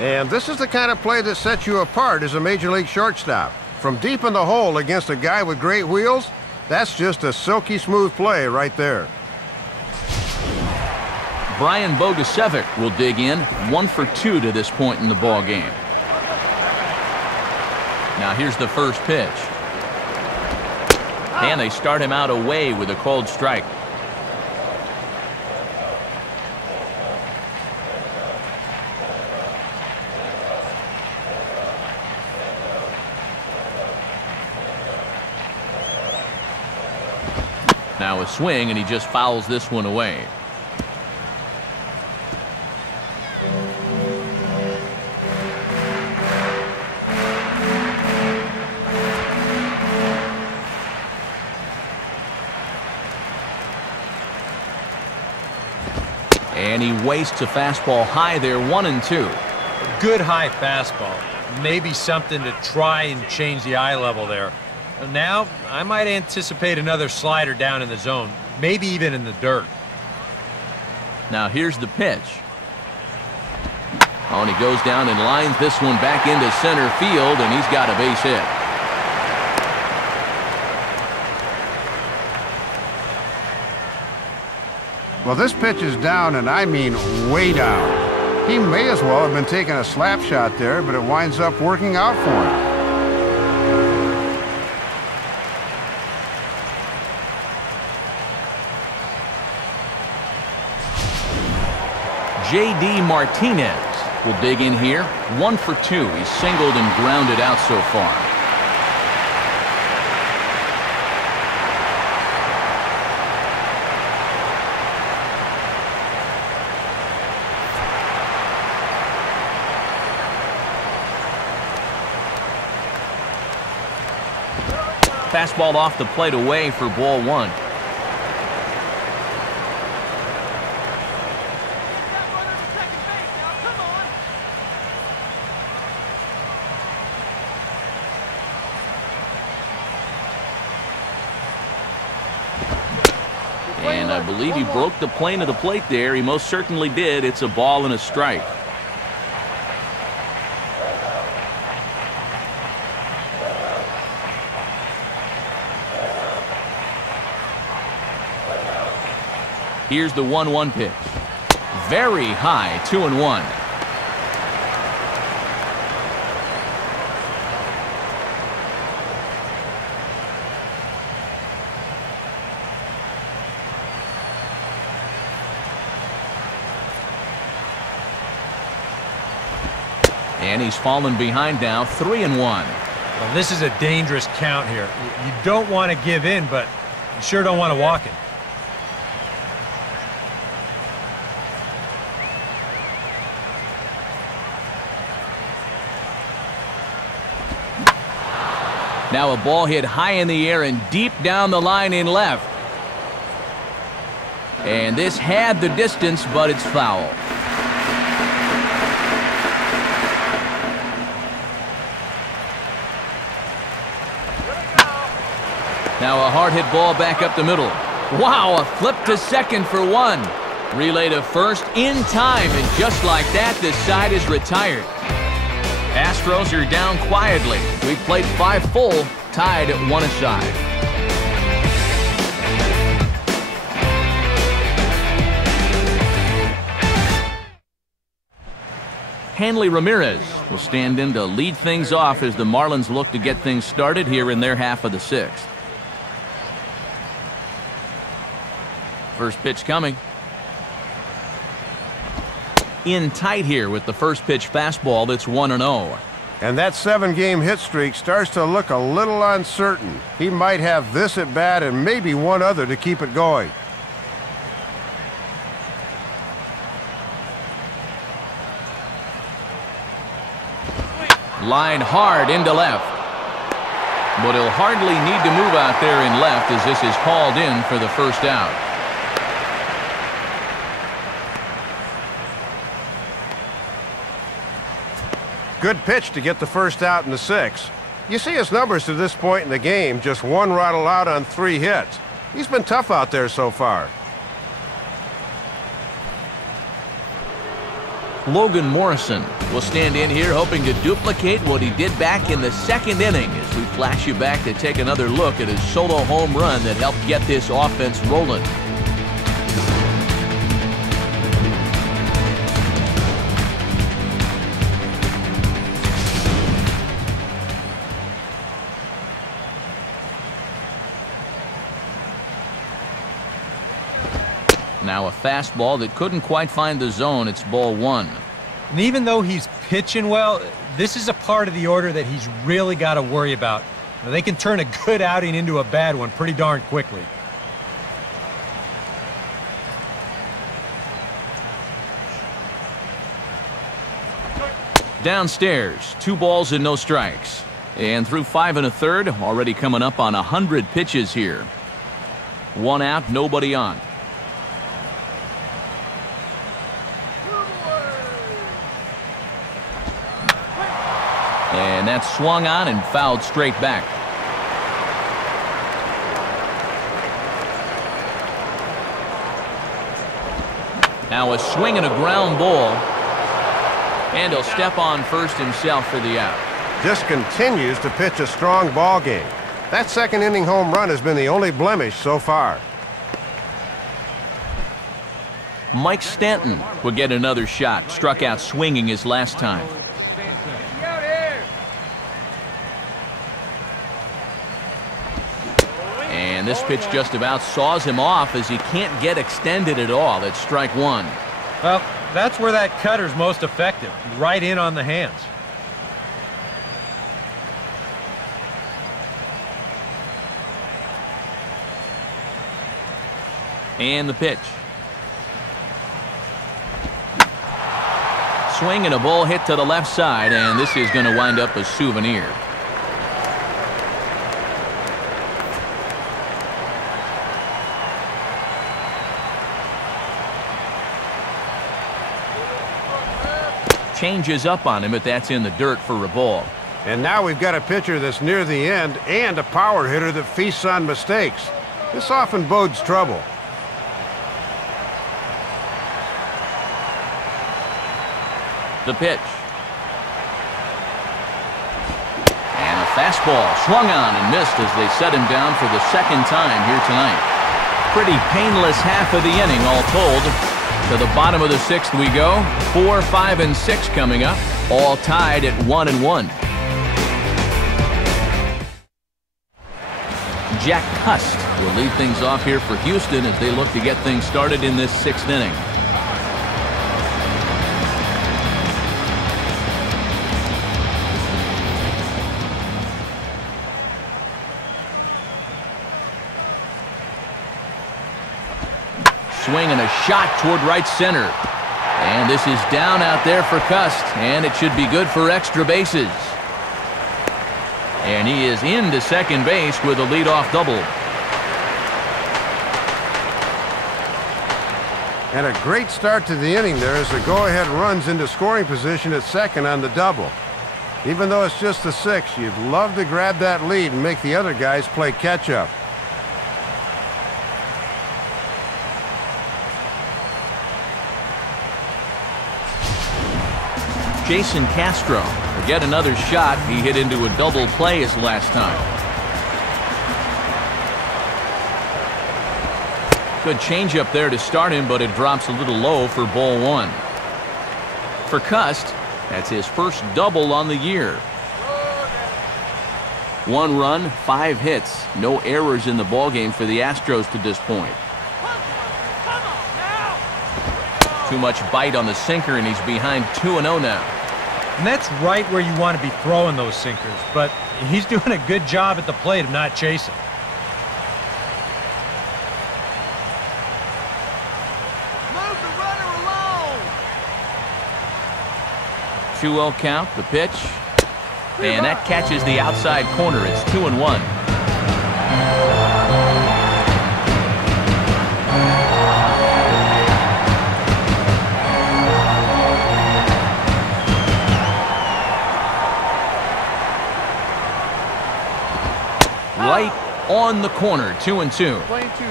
And this is the kind of play that sets you apart as a major league shortstop. From deep in the hole against a guy with great wheels, that's just a silky smooth play right there. Brian Bogusevic will dig in, 1 for 2 to this point in the ball game. Now here's the first pitch. And they start him out away with a called strike. Now a swing, and he just fouls this one away. And he wastes a fastball high there, 1-2. Good high fastball. Maybe something to try and change the eye level there. Now, I might anticipate another slider down in the zone, maybe even in the dirt. Now here's the pitch. Oh, and he goes down and lines this one back into center field, and he's got a base hit. Well, this pitch is down, and I mean way down. He may as well have been taking a slap shot there, but it winds up working out for him. J.D. Martinez will dig in here. 1 for 2. He's singled and grounded out so far. Fastball off the plate away for ball 1. And I believe he broke the plane of the plate there. He most certainly did. It's a ball and a strike. Here's the 1-1 pitch. Very high, 2-1. And he's fallen behind now, 3-1. Well, this is a dangerous count here. You don't want to give in, but you sure don't want to walk it. Now a ball hit high in the air and deep down the line in left. And this had the distance, but it's foul. Now a hard hit ball back up the middle. Wow, a flip to second for 1. Relay to first in time, and just like that, this side is retired. Astros are down quietly. We've played 5 full, tied at 1 aside. Hanley Ramirez will stand in to lead things off as the Marlins look to get things started here in their half of the 6th. First pitch coming. In tight here with the first pitch fastball that's 1-0. And that 7-game hit streak starts to look a little uncertain. He might have this at bat and maybe one other to keep it going. Line hard into left. But he'll hardly need to move out there in left as this is called in for the first out. Good pitch to get the first out in the 6th. You see his numbers to this point in the game, just 1 rattle out on 3 hits. He's been tough out there so far. Logan Morrison will stand in here hoping to duplicate what he did back in the 2nd inning as we flash you back to take another look at his solo home run that helped get this offense rolling. Now a fastball that couldn't quite find the zone. It's ball 1. And even though he's pitching well, this is a part of the order that he's really got to worry about. Now, they can turn a good outing into a bad one pretty darn quickly. downstairs. 2 balls and no strikes. And through 5 1/3, already coming up on 100 pitches here. 1 out, nobody on. And that's swung on and fouled straight back. Now a swing and a ground ball. And he'll step on first himself for the out. Just continues to pitch a strong ball game. That second inning home run has been the only blemish so far. Mike Stanton will get another shot. Struck out swinging his last time. And this pitch just about saws him off as he can't get extended at all. It's strike 1. Well, that's where that cutter's most effective. Right in on the hands. And the pitch. Swing and a ball hit to the left side, and this is going to wind up a souvenir. Changes up on him, but that's in the dirt for a ball. And now we've got a pitcher that's near the end and a power hitter that feasts on mistakes. This often bodes trouble. The pitch. And a fastball swung on and missed as they set him down for the second time here tonight. Pretty painless half of the inning all told. To the bottom of the 6th we go. 4, 5, and 6 coming up. All tied at 1-1. Jack Cust will lead things off here for Houston as they look to get things started in this 6th inning. Swing and a shot toward right center. And this is down out there for Cust, and it should be good for extra bases. And he is into second base with a leadoff double. And a great start to the inning there as the go-ahead runs into scoring position at second on the double. Even though it's just the 6th, you'd love to grab that lead and make the other guys play catch-up. Jason Castro will get another shot. He hit into a double play his last time. Good changeup there to start him, but it drops a little low for ball 1. For Cust, that's his first double on the year. 1 run, 5 hits. No errors in the ballgame for the Astros to this point. Too much bite on the sinker, and he's behind 2-0 now. And that's right where you want to be throwing those sinkers, but he's doing a good job at the plate of not chasing. Move the runner along. 2-0 count, the pitch. And that catches the outside corner. It's 2-1. Right on the corner, 2-2.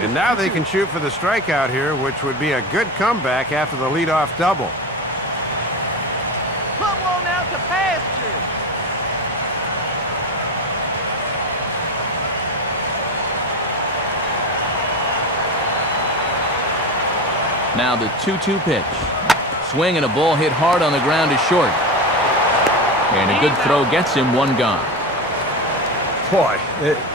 And now they can shoot for the strikeout here, which would be a good comeback after the leadoff double. Put one out to pasture. Now the 2-2 pitch. Swing and a ball hit hard on the ground is short. And a good throw gets him 1 gone. Boy,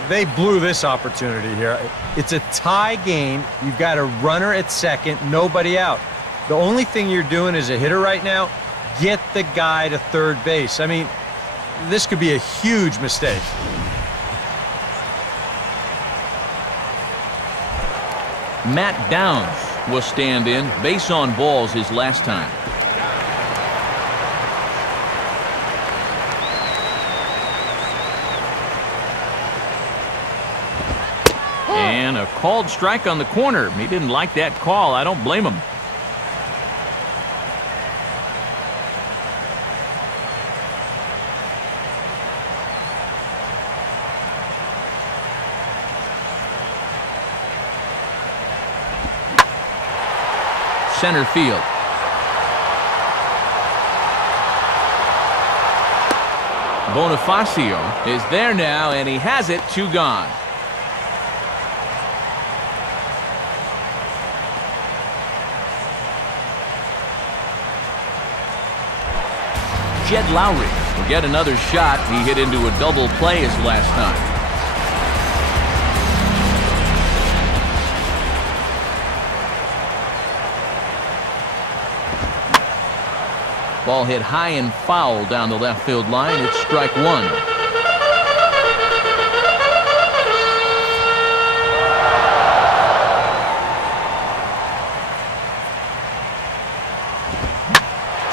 they blew this opportunity here. It's a tie game. You've got a runner at second, nobody out. The only thing you're doing as a hitter right now, get the guy to third base. I mean, this could be a huge mistake. Matt Downs will stand in. Base on balls his last time. and a called strike on the corner. He didn't like that call. I don't blame him. Center field. Bonifacio is there now, and he has it. 2 gone. Jed Lowry will get another shot. He hit into a double play his last time. Ball hit high and foul down the left field line. It's strike 1.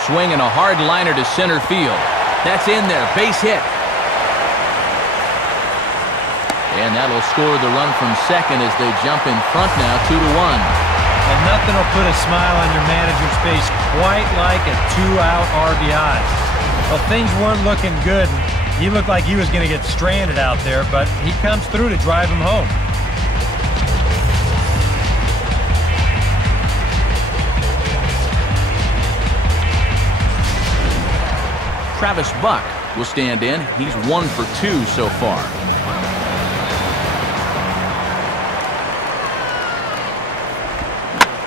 Swinging a hard liner to center field. That's in there. Base hit. And that'll score the run from second as they jump in front now, 2-1. And nothing will put a smile on your manager's face quite like a 2-out RBI. Well, things weren't looking good. He looked like he was going to get stranded out there, but he comes through to drive him home. Travis Buck will stand in. He's 1 for 2 so far.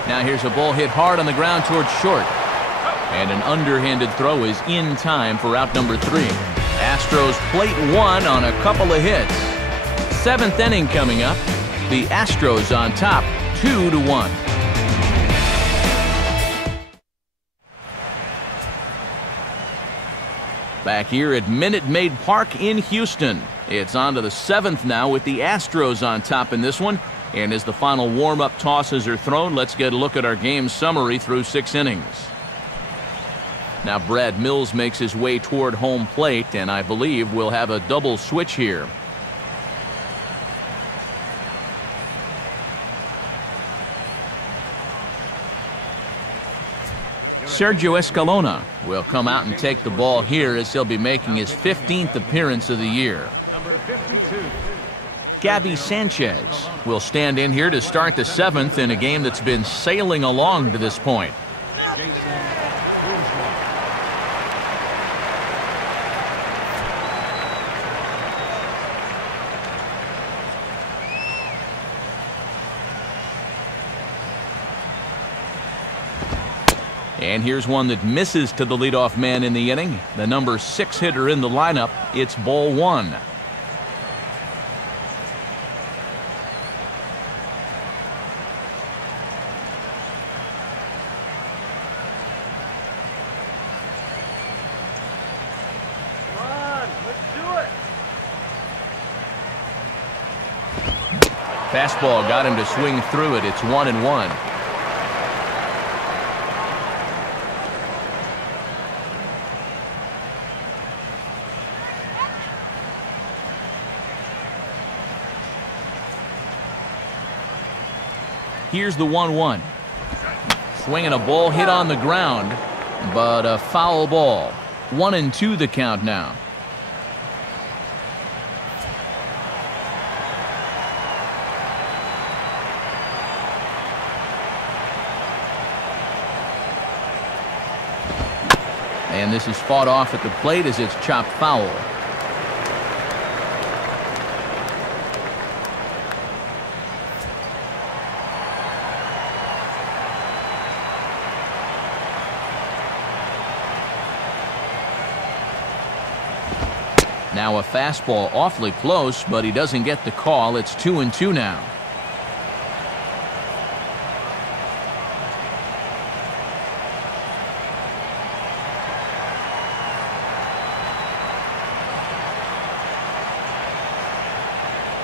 Now here's a ball hit hard on the ground towards short. And an underhanded throw is in time for out number 3. Astros plate 1 on a couple of hits. 7th inning coming up. The Astros on top, 2-1. Back here at Minute Maid Park in Houston. It's on to the 7th now with the Astros on top in this one. And as the final warm-up tosses are thrown, let's get a look at our game summary through 6 innings. Now Brad Mills makes his way toward home plate, and I believe we'll have a double switch here. Sergio Escalona will come out and take the ball here as he'll be making his 15th appearance of the year. Number 52. Gabby Sanchez will stand in here to start the 7th in a game that's been sailing along to this point. Jason. And here's one that misses to the leadoff man in the inning. The number 6 hitter in the lineup. It's ball 1. Fastball got him to swing through it. It's 1-1. Here's the 1-1. Swinging a ball hit on the ground, but a foul ball. 1-2 the count now. And this is fought off at the plate as it's chopped foul. Now a fastball awfully close, but he doesn't get the call. It's 2-2 now.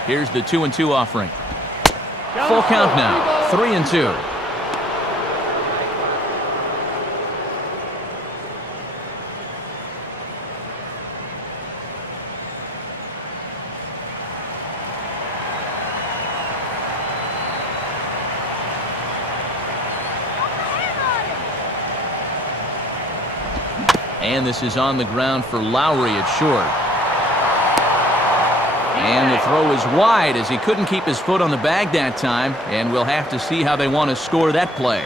Here's the 2-2 offering. Full count now. 3-2. And this is on the ground for Lowry at short. And the throw is wide as he couldn't keep his foot on the bag that time, and we'll have to see how they want to score that play.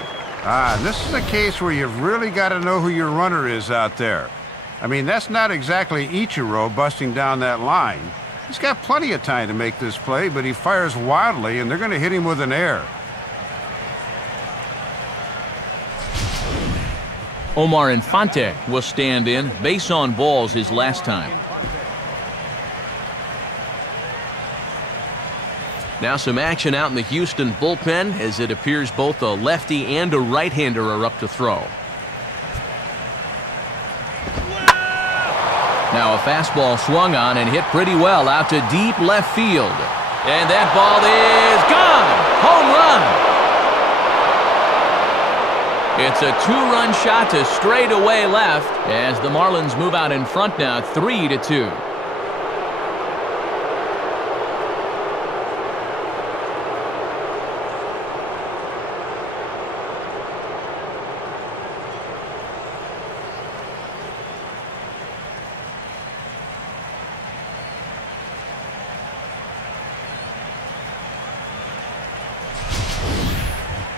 This is a case where you've really got to know who your runner is out there. I mean, that's not exactly Ichiro busting down that line. He's got plenty of time to make this play, but he fires wildly, and they're going to hit him with an error. Omar Infante will stand in. Base on balls his last time. Now some action out in the Houston bullpen as it appears both a lefty and a right-hander are up to throw. Now a fastball swung on and hit pretty well out to deep left field. And that ball is gone! Home run! It's a two-run shot to straightaway left as the Marlins move out in front now 3-2.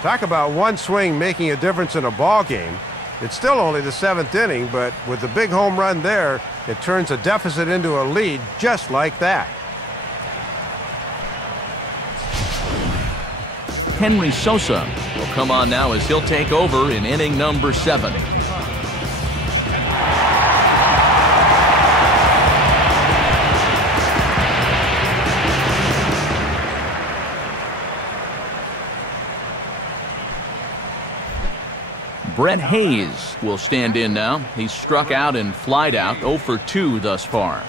Talk about one swing making a difference in a ball game. It's still only the 7th inning, but with the big home run there, it turns a deficit into a lead just like that. Henry Sosa will come on now as he'll take over in inning number 7. Brett Hayes will stand in now. He's struck out and flied out, 0 for 2 thus far.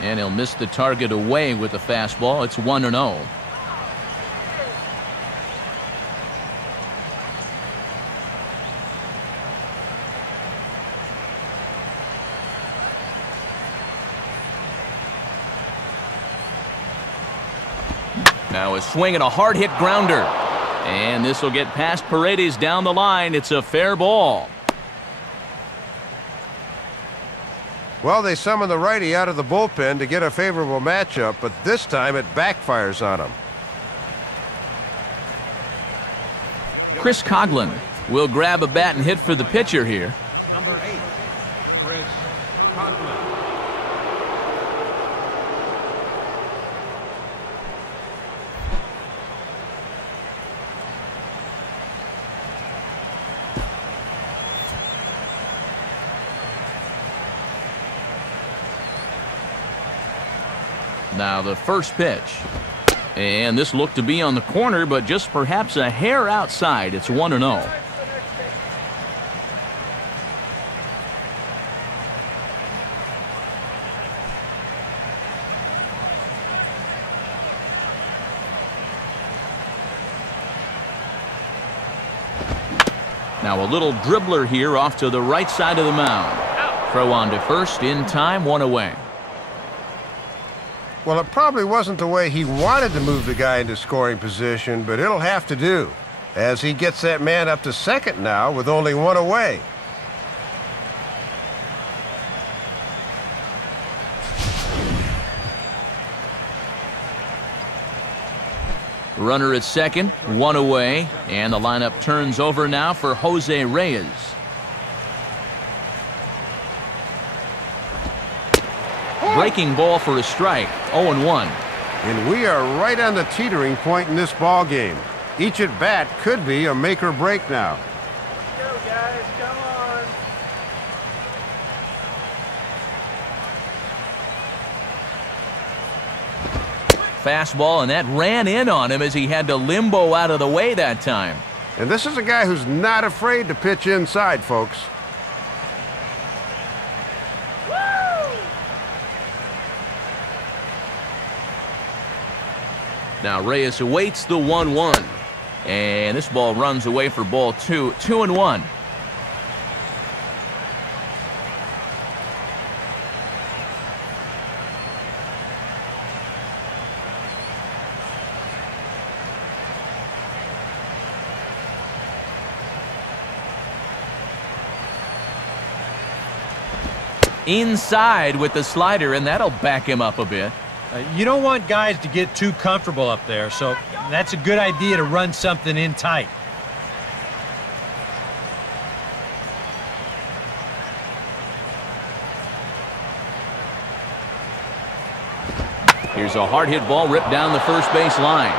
And he'll miss the target away with the fastball. It's 1-0. Now a swing and a hard-hit grounder. And this will get past Paredes down the line. It's a fair ball. Well, they summon the righty out of the bullpen to get a favorable matchup, but this time it backfires on him. Chris Coughlin will grab a bat and hit for the pitcher here. Number 8, Chris Coughlin. Now the first pitch. And this looked to be on the corner, but just perhaps a hair outside. It's 1-0. Now a little dribbler here off to the right side of the mound. Throw on to first in time, 1 away. Well, it probably wasn't the way he wanted to move the guy into scoring position, but it'll have to do, as he gets that man up to second now with only 1 away. Runner at second, 1 away, and the lineup turns over now for Jose Reyes. Breaking ball for a strike, 0-1. And we are right on the teetering point in this ball game. Each at bat could be a make or break now. Go, guys, come on. Fastball, and that ran in on him as he had to limbo out of the way that time. And this is a guy who's not afraid to pitch inside, folks. Now Reyes awaits the 1-1. And this ball runs away for ball 2. 2-1. Inside with the slider, and that'll back him up a bit. You don't want guys to get too comfortable up there, so that's a good idea to run something in tight. Here's a hard hit ball ripped down the first base line.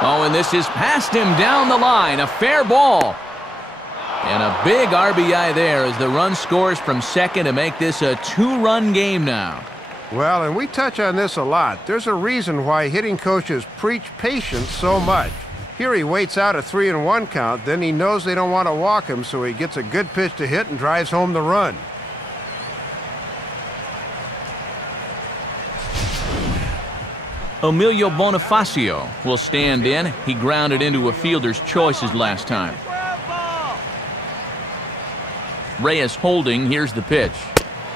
Oh, and this is past him down the line. A fair ball. And a big RBI there as the run scores from second to make this a 2-run game now. Well, and we touch on this a lot. There's a reason why hitting coaches preach patience so much. Here he waits out a 3-1 count, then he knows they don't want to walk him, so he gets a good pitch to hit and drives home the run. Emilio Bonifacio will stand in. He grounded into a fielder's choices last time. Reyes holding. Here's the pitch.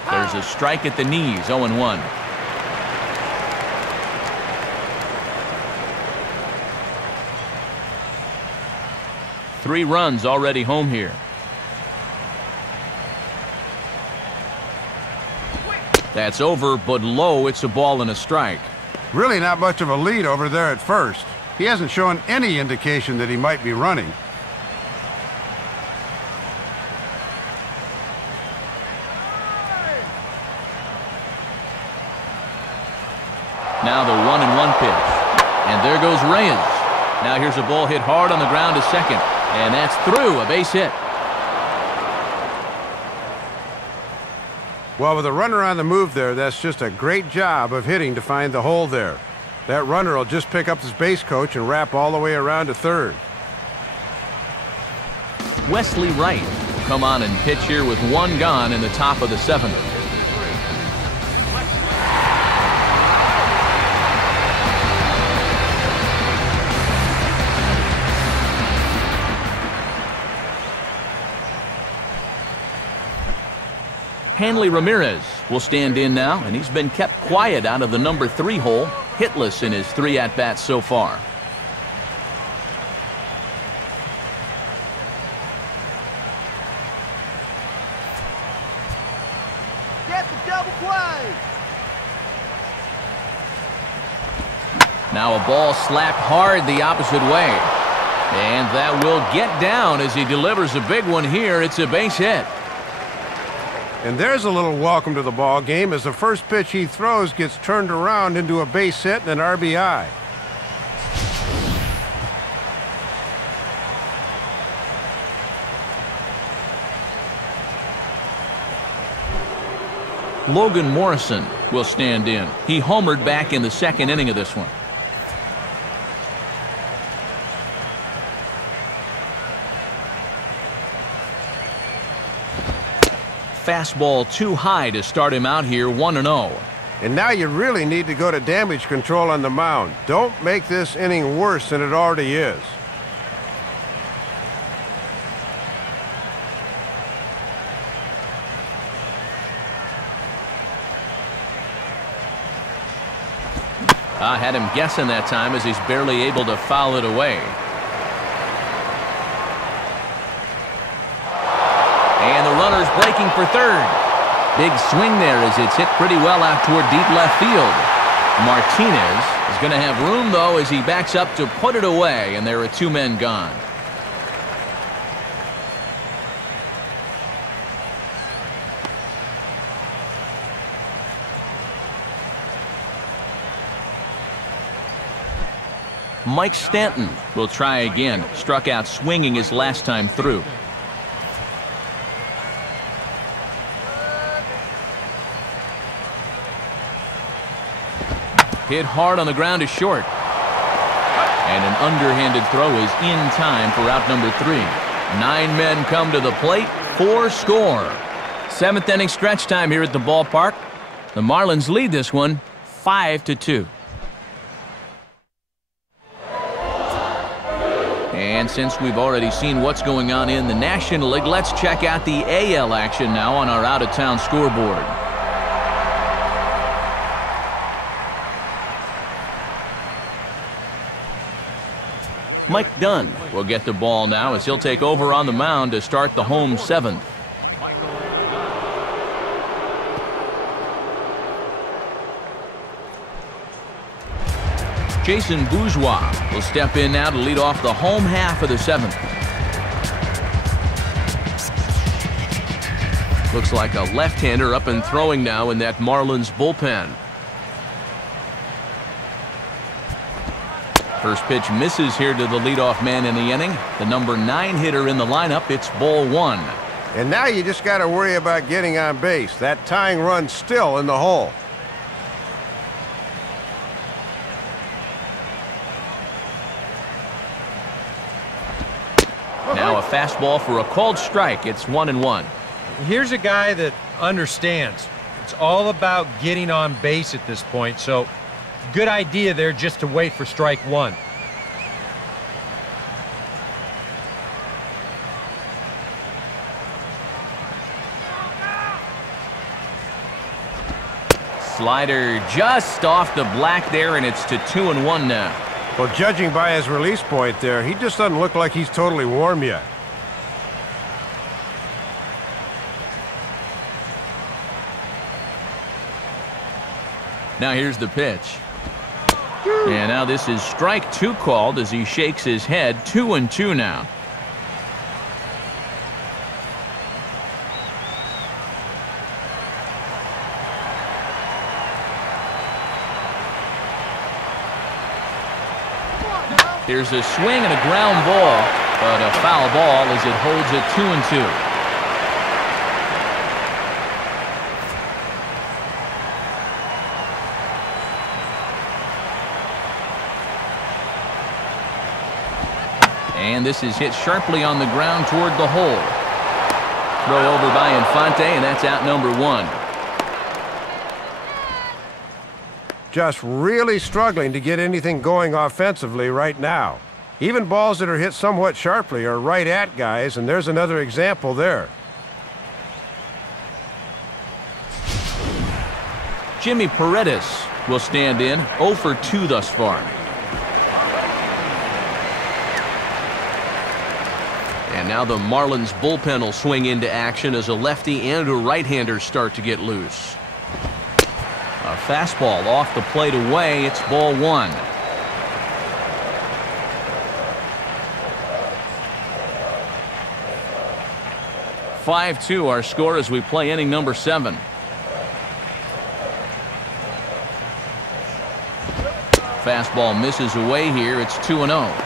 There's a strike at the knees, 0-1. Three runs already home here. That's over, but low. It's a ball and a strike. Really not much of a lead over there at first. He hasn't shown any indication that he might be running. Now the 1-1 pitch. And there goes Reyes. Now here's a ball hit hard on the ground to second. And that's through, a base hit. Well, with a runner on the move there, that's just a great job of hitting to find the hole there. That runner will just pick up his base coach and wrap all the way around to third. Wesley Wright will come on and pitch here with one gone in the top of the seventh. Hanley Ramirez will stand in now, and he's been kept quiet out of the number 3 hole, hitless in his 3 at-bats so far. Get the double play. Now a ball slapped hard the opposite way. And that will get down as he delivers a big one here. It's a base hit. And there's a little welcome to the ball game as the first pitch he throws gets turned around into a base hit and an RBI. Logan Morrison will stand in. He homered back in the second inning of this one. Fastball too high to start him out here, 1-0. And now you really need to go to damage control on the mound. Don't make this inning worse than it already is. I had him guessing that time as he's barely able to foul it away. And the runner's breaking for third. Big swing there as it's hit pretty well out toward deep left field. Martinez is going to have room, though, as he backs up to put it away, and there are 2 men gone. Mike Stanton will try again. Struck out swinging his last time through. Hit hard on the ground to short. And an underhanded throw is in time for out number 3. 9 men come to the plate, 4 score. 7th inning stretch time here at the ballpark. The Marlins lead this one 5-2. And since we've already seen what's going on in the National League, let's check out the AL action now on our out-of-town scoreboard. Mike Dunn will get the ball now as he'll take over on the mound to start the home 7th. Jason Bourgeois will step in now to lead off the home half of the 7th. Looks like a left-hander up and throwing now in that Marlins bullpen. First pitch misses here to the leadoff man in the inning. The number 9 hitter in the lineup. It's ball 1. And now you just got to worry about getting on base. That tying run still in the hole. Now a fastball for a called strike. It's 1-1. Here's a guy that understands. It's all about getting on base at this point, so good idea there just to wait for strike 1. Slider just off the black there, and it's to 2-1 now. Well, judging by his release point there, he just doesn't look like he's totally warm yet. Now here's the pitch. And now this is strike 2 called as he shakes his head. 2-2 now. Here's a swing and a ground ball, but a foul ball as it holds at 2-2. And this is hit sharply on the ground toward the hole. Throw over by Infante, and that's out number 1. Just really struggling to get anything going offensively right now. Even balls that are hit somewhat sharply are right at guys, and there's another example there. Jimmy Paredes will stand in, 0 for 2 thus far. And now the Marlins bullpen will swing into action as a lefty and a right-hander start to get loose. A fastball off the plate away. It's ball 1. (5-2) our score as we play inning number 7. Fastball misses away here. It's 2-0.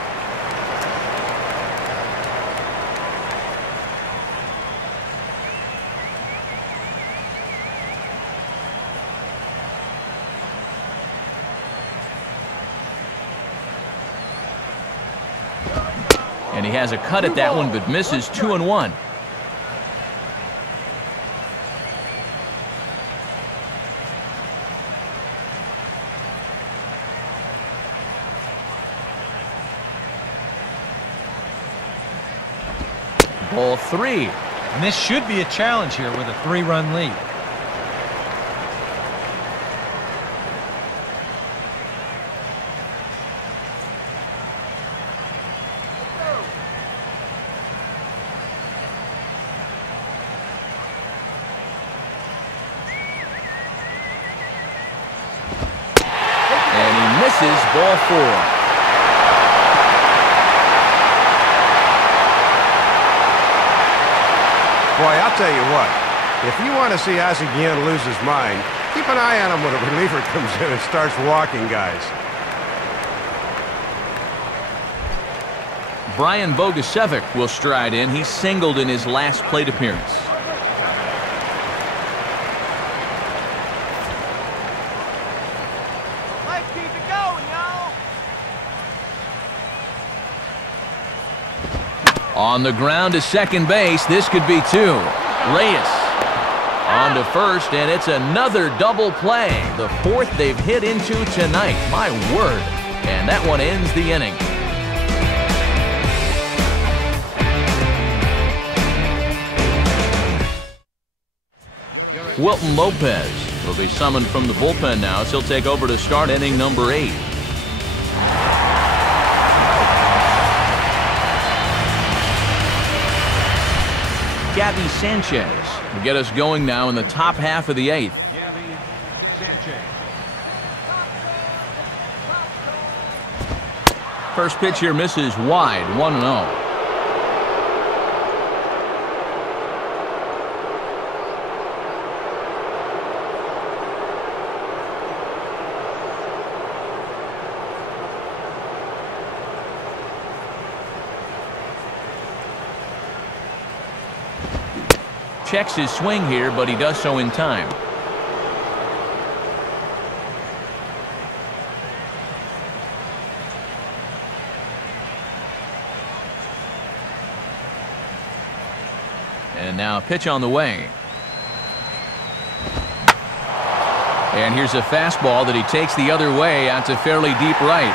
And he has a cut at that one, but misses. 2-1. Ball 3. And this should be a challenge here with a 3-run lead. Misses. Ball 4. Boy, I'll tell you what. If you want to see Ozzie Guillen lose his mind, keep an eye on him when a reliever comes in and starts walking guys. Brian Bogusevic will stride in. He singled in his last plate appearance. On the ground to second base. This could be 2. Reyes on to first, and it's another double play. The 4th they've hit into tonight. My word. And that one ends the inning. Wilton Lopez will be summoned from the bullpen now as he'll take over to start inning number 8. Gabby Sanchez will get us going now in the top half of the 8th. Gabby Sanchez. First pitch here misses wide, 1-0. Checks his swing here, but he does so in time. And now a pitch on the way. And here's a fastball that he takes the other way out to fairly deep right.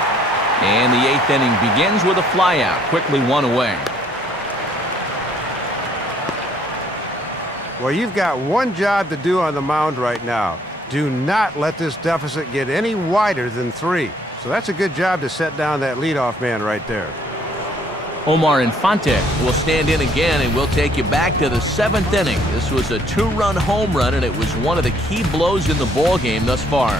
And the 8th inning begins with a flyout, quickly 1 away. Well, you've got one job to do on the mound right now. Do not let this deficit get any wider than 3. So that's a good job to set down that leadoff man right there. Omar Infante will stand in again, and we'll take you back to the 7th inning. This was a 2-run home run, and it was one of the key blows in the ball game thus far.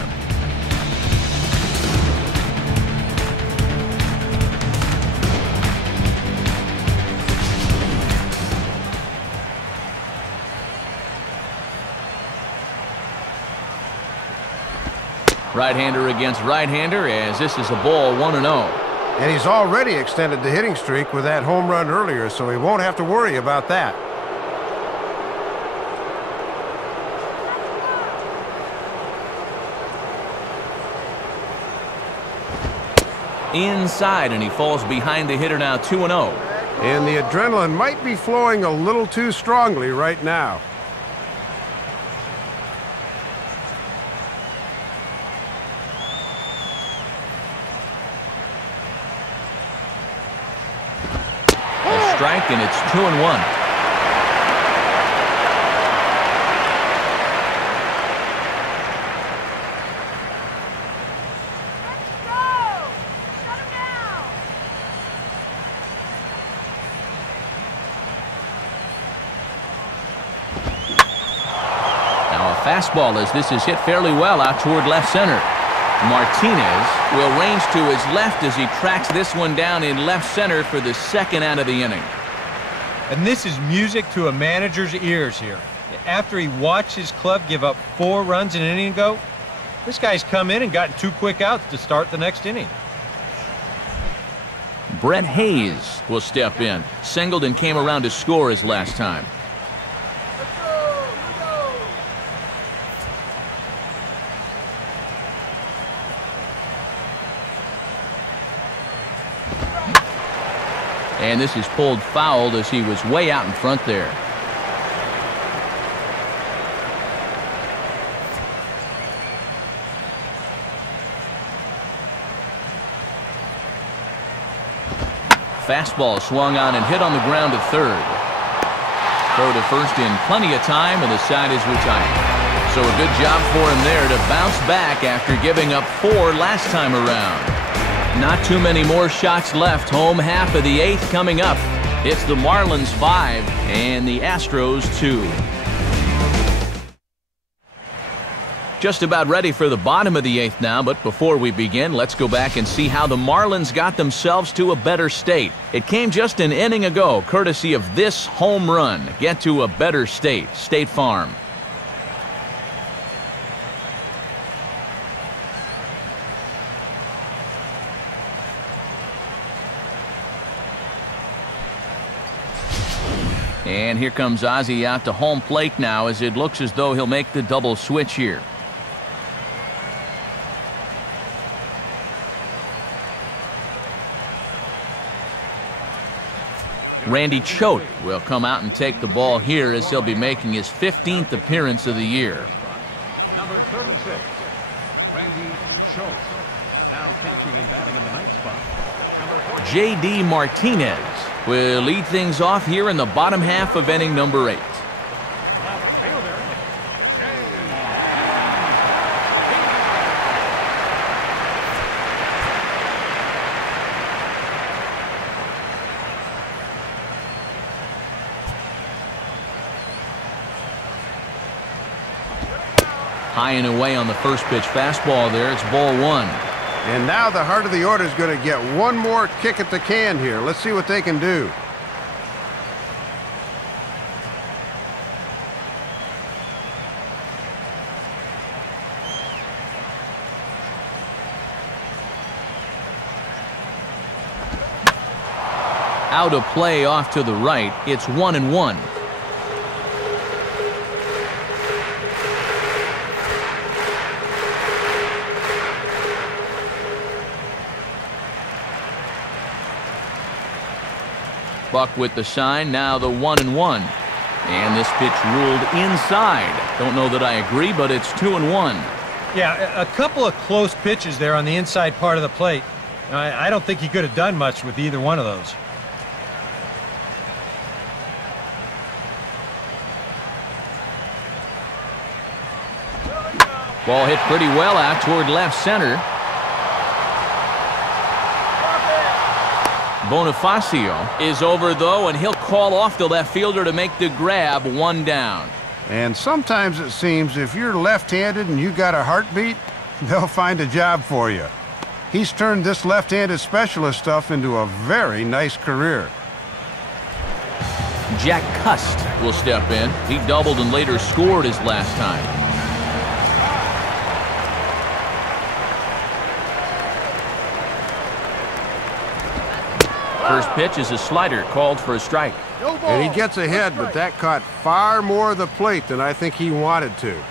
Right-hander against right-hander, as this is a ball, 1-0. And he's already extended the hitting streak with that home run earlier, so he won't have to worry about that. Inside, and he falls behind the hitter now, 2-0. And the adrenaline might be flowing a little too strongly right now. Strike, and it's 2-1. Now a fastball as this is hit fairly well out toward left center. Martinez will range to his left as he tracks this one down in left center for the 2nd out of the inning. And this is music to a manager's ears here. After he watched his club give up 4 runs in an inning ago, this guy's come in and gotten 2 quick outs to start the next inning. Brett Hayes will step in. Singled and came around to score his last time. And this is pulled foul as he was way out in front there. Fastball swung on and hit on the ground to third. Throw to first in plenty of time, and the side is retired. So a good job for him there to bounce back after giving up 4 last time around. Not too many more shots left. Home half of the 8th coming up. It's the Marlins 5 and the Astros 2. Just about ready for the bottom of the 8th now, but before we begin, let's go back and see how the Marlins got themselves to a better state. It came just an inning ago, courtesy of this home run. Get to a better state. State Farm. And here comes Ozzie out to home plate now, as it looks as though he'll make the double switch here. Randy Choate will come out and take the ball here, as he'll be making his 15th appearance of the year. Number 36, Randy Choate. Now catching and batting in the ninth spot. Number 14. J.D. Martinez will lead things off here in the bottom half of inning number 8. High and away on the first pitch fastball there. It's ball 1. And now the heart of the order is going to get one more kick at the can here. Let's see what they can do. Out of play off to the right. It's 1-1. Buck with the sign, now the 1-1. And this pitch ruled inside. Don't know that I agree, but it's 2-1. Yeah, a couple of close pitches there on the inside part of the plate. I don't think he could have done much with either one of those. Ball hit pretty well out toward left center. Bonifacio is over, though, and he'll call off the left fielder to make the grab. 1 down. And sometimes it seems if you're left-handed and you got a heartbeat, they'll find a job for you. He's turned this left-handed specialist stuff into a very nice career. Jack Cust will step in. He doubled and later scored his last time. First pitch is a slider called for a strike. And he gets ahead, but that caught far more of the plate than I think he wanted to.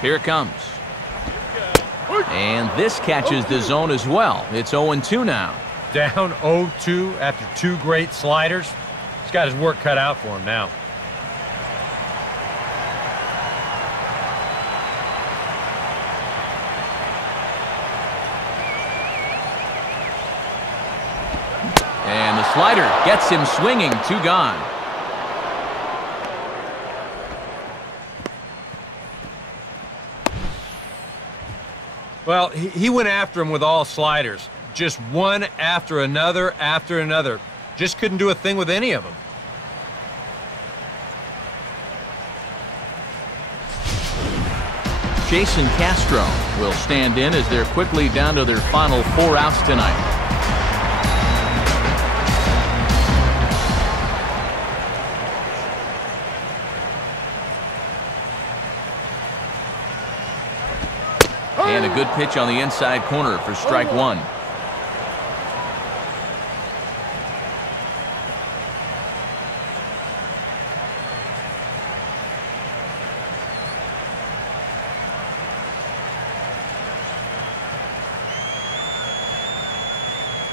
Here it comes. And this catches the zone as well. It's 0-2 now. Down 0-2 after 2 great sliders. He's got his work cut out for him now. And the slider gets him swinging. 2 gone. Well, he went after him with all sliders. Just one after another after another. Just couldn't do a thing with any of them. Jason Castro will stand in as they're quickly down to their final 4 outs tonight. And a good pitch on the inside corner for strike 1.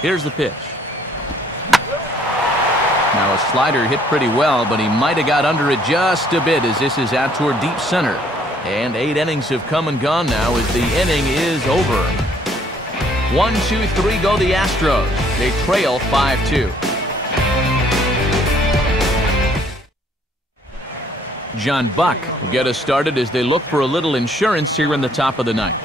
Here's the pitch. Now a slider hit pretty well, but he might have got under it just a bit as this is out toward deep center. And 8 innings have come and gone now as the inning is over. 1, 2, 3 go the Astros. They trail 5-2. John Buck will get us started as they look for a little insurance here in the top of the 9th.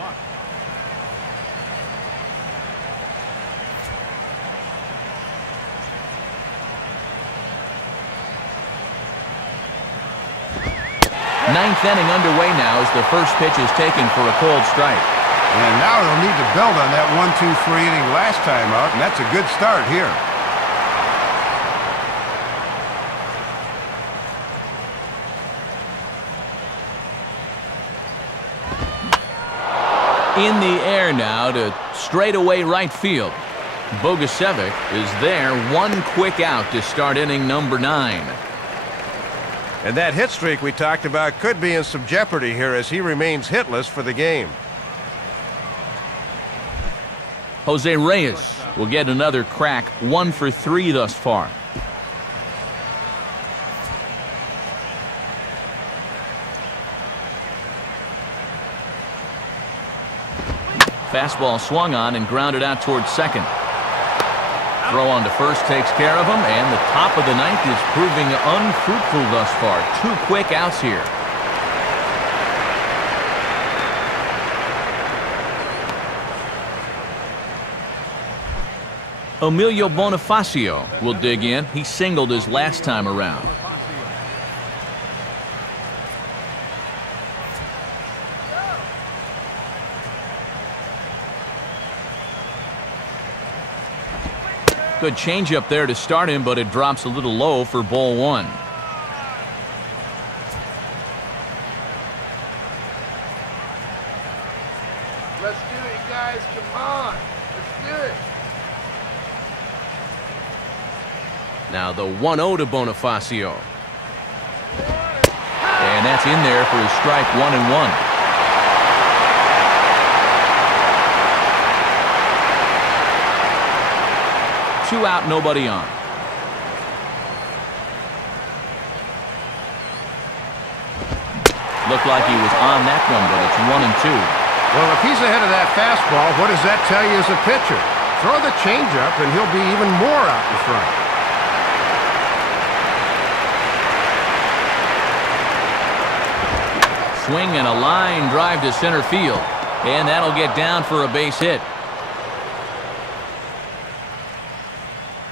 Ninth inning underway now as the first pitch is taken for a cold strike. And now they'll need to build on that 1-2-3 inning last time out, and that's a good start here. In the air now to straightaway right field. Bogusevic is there, 1 quick out to start inning number 9. And that hit streak we talked about could be in some jeopardy here as he remains hitless for the game. Jose Reyes will get another crack, 1 for 3 thus far. Fastball swung on and grounded out towards second. Throw on to first takes care of him, and the top of the 9th is proving unfruitful thus far. 2 quick outs here. Emilio Bonifacio will dig in. He singled his last time around. Good changeup there to start him, but it drops a little low for ball one. Let's do it, guys. Come on. Let's do it. Now the 1-0 to Bonifacio. And that's in there for his strike 1-1. 2 out, nobody on. Looked like he was on that one, but it's 1-2. Well, if he's ahead of that fastball, what does that tell you as a pitcher? Throw the changeup, and he'll be even more out in front. Swing and a line drive to center field. And that'll get down for a base hit.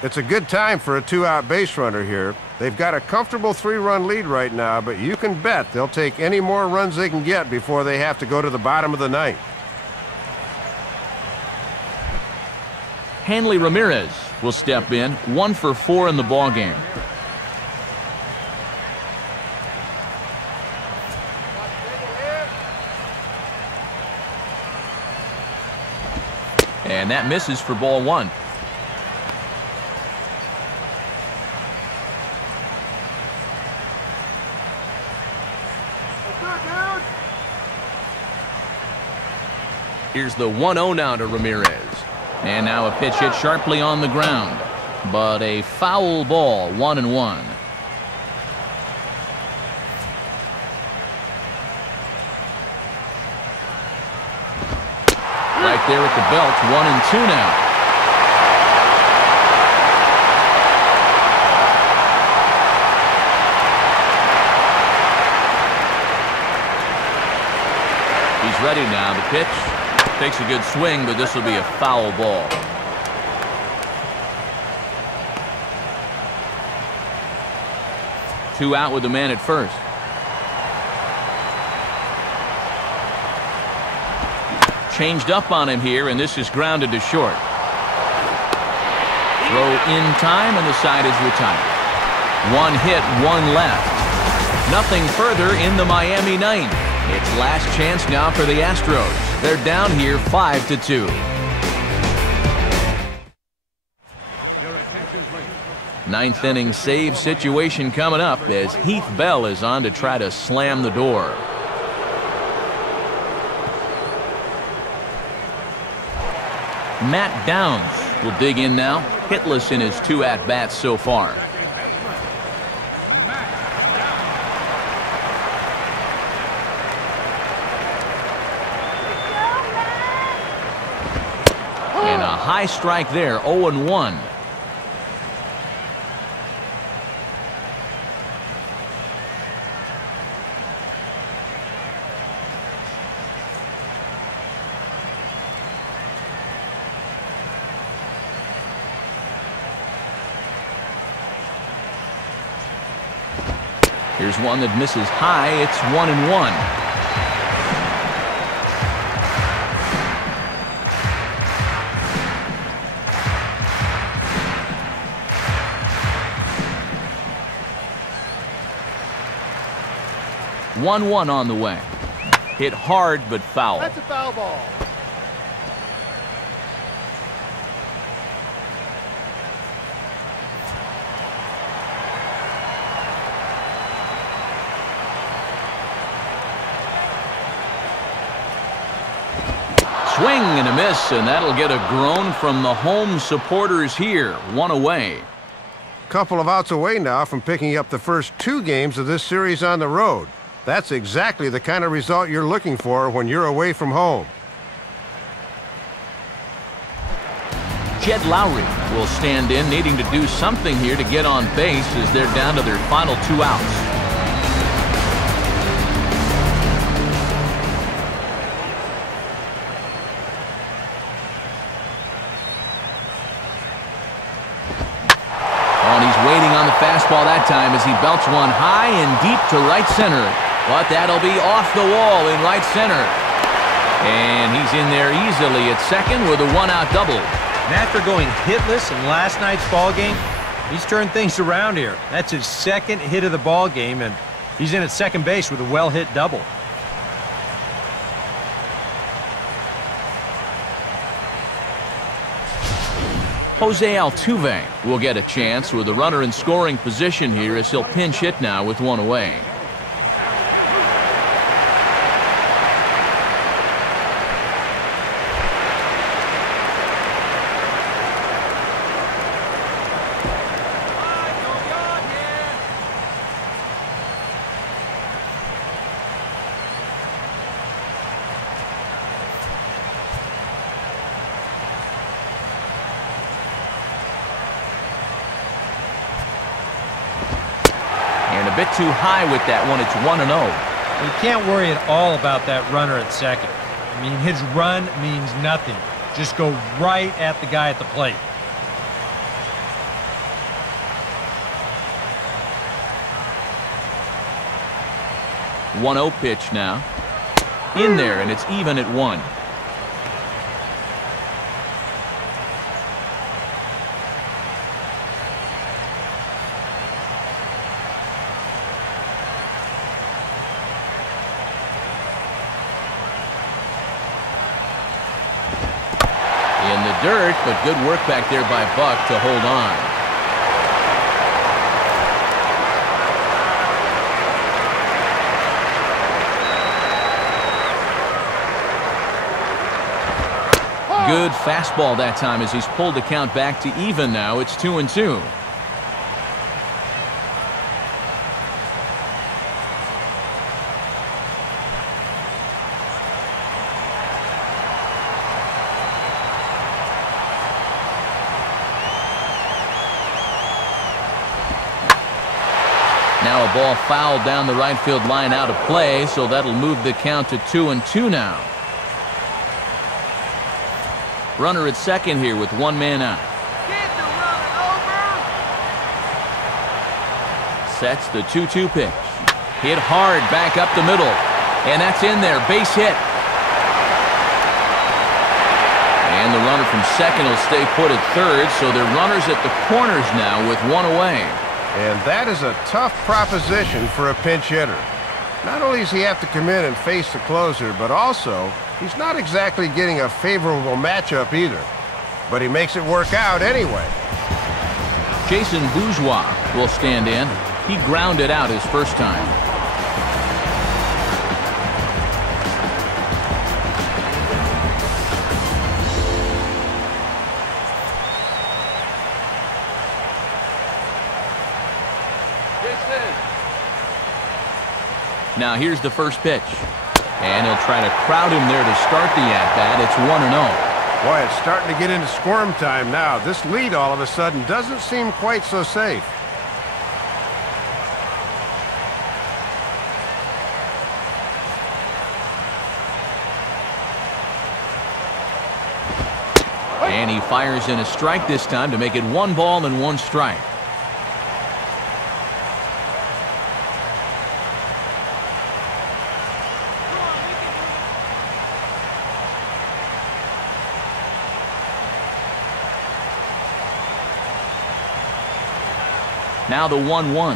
It's a good time for a 2-out base runner here. They've got a comfortable 3-run lead right now, but you can bet they'll take any more runs they can get before they have to go to the bottom of the ninth. Hanley Ramirez will step in, 1 for 4 in the ballgame. And that misses for ball one. Here's the 1-0 now to Ramirez. And now a pitch hit sharply on the ground. But a foul ball, 1-1. Right there at the belt, 1-2 now. He's ready now. The pitch takes a good swing, but this will be a foul ball. Two out with the man at first. Changed up on him here, and this is grounded to short. Throw in time, and the side is retired. 1 hit, 1 left. Nothing further in the Miami ninth. It's last chance now for the Astros. They're down here 5-2. Ninth inning save situation coming up as Heath Bell is on to try to slam the door. Matt Downs will dig in now, hitless in his 2 at-bats so far. And a high strike there, 0-1. Here's one that misses high. It's 1-1. One on the way. Hit hard but foul. That's a foul ball. Swing and a miss, and that'll get a groan from the home supporters here. 1 away. Couple of outs away now from picking up the first 2 games of this series on the road. That's exactly the kind of result you're looking for when you're away from home. Jed Lowry will stand in, needing to do something here to get on base as they're down to their final 2 outs. fastball that time as he belts one high and deep to right center. But that'll be off the wall in right center. And he's in there easily at second with a one-out double. And after going hitless in last night's ball game, he's turned things around here. That's his second hit of the ball game, and he's in at second base with a well-hit double. Jose Altuve will get a chance with a runner in scoring position here as he'll pinch hit now with one away. A bit too high with that one. It's 1-0. You can't worry at all about that runner at second. I mean, his run means nothing. Just go right at the guy at the plate. One 1-0 pitch now. In there, and it's even at 1. In the dirt, but good work back there by Buck to hold on. Good fastball that time as he's pulled the count back to even now. It's 2-2. Now a ball fouled down the right field line out of play, so that'll move the count to 2-2 now. Runner at second here with one man out. Get the runner over. Sets the 2-2 pitch. Hit hard back up the middle. And that's in there. Base hit. And the runner from second will stay put at third, so they're runners at the corners now with one away. And that is a tough proposition for a pinch hitter. Not only does he have to come in and face the closer, but also he's not exactly getting a favorable matchup either. But he makes it work out anyway. Jason Bourgeois will stand in. He grounded out his first time. Now here's the first pitch. And he'll try to crowd him there to start the at-bat. It's 1-0. Boy, it's starting to get into squirm time now. This lead all of a sudden doesn't seem quite so safe. And he fires in a strike this time to make it 1 ball and 1 strike. Now the 1-1. Oh,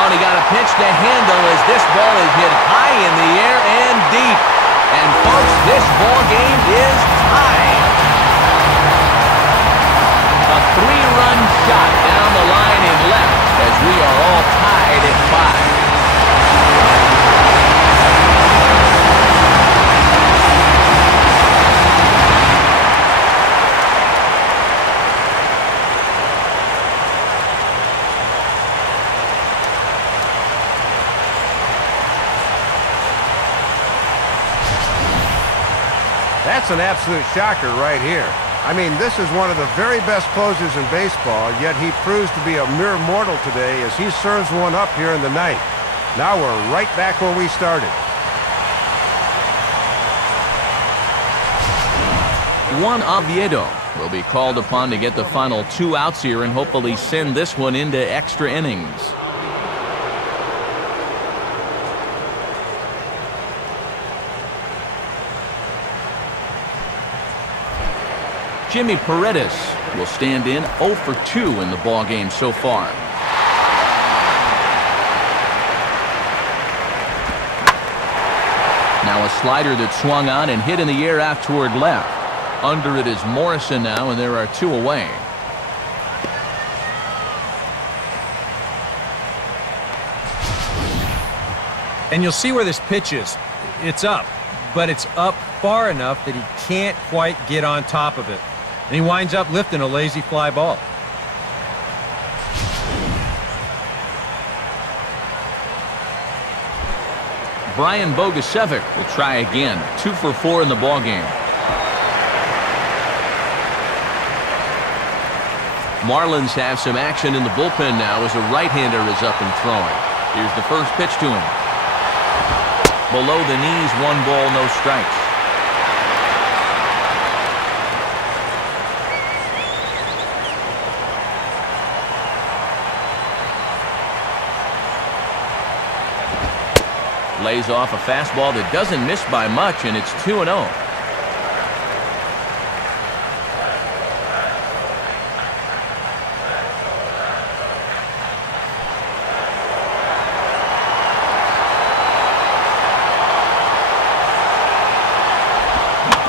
and he got a pitch to handle as this ball is hit high in the air and deep. And folks, this ball game is tied. A 3-run shot down the line in left as we are all tied at 5. That's an absolute shocker right here. I mean, this is one of the very best closers in baseball, yet he proves to be a mere mortal today as he serves one up here in the ninth. Now we're right back where we started. Juan Oviedo will be called upon to get the final 2 outs here and hopefully send this one into extra innings. Jimmy Paredes will stand in 0 for 2 in the ballgame so far. Now a slider that swung on and hit in the air out toward left. Under it is Morrison now, and there are 2 away. And you'll see where this pitch is. It's up, but it's up far enough that he can't quite get on top of it. And he winds up lifting a lazy fly ball. Brian Bogusevic will try again. 2 for 4 in the ballgame. Marlins have some action in the bullpen now as a right-hander is up and throwing. Here's the first pitch to him. Below the knees, 1 ball, no strikes. Lays off a fastball that doesn't miss by much, and it's 2-0.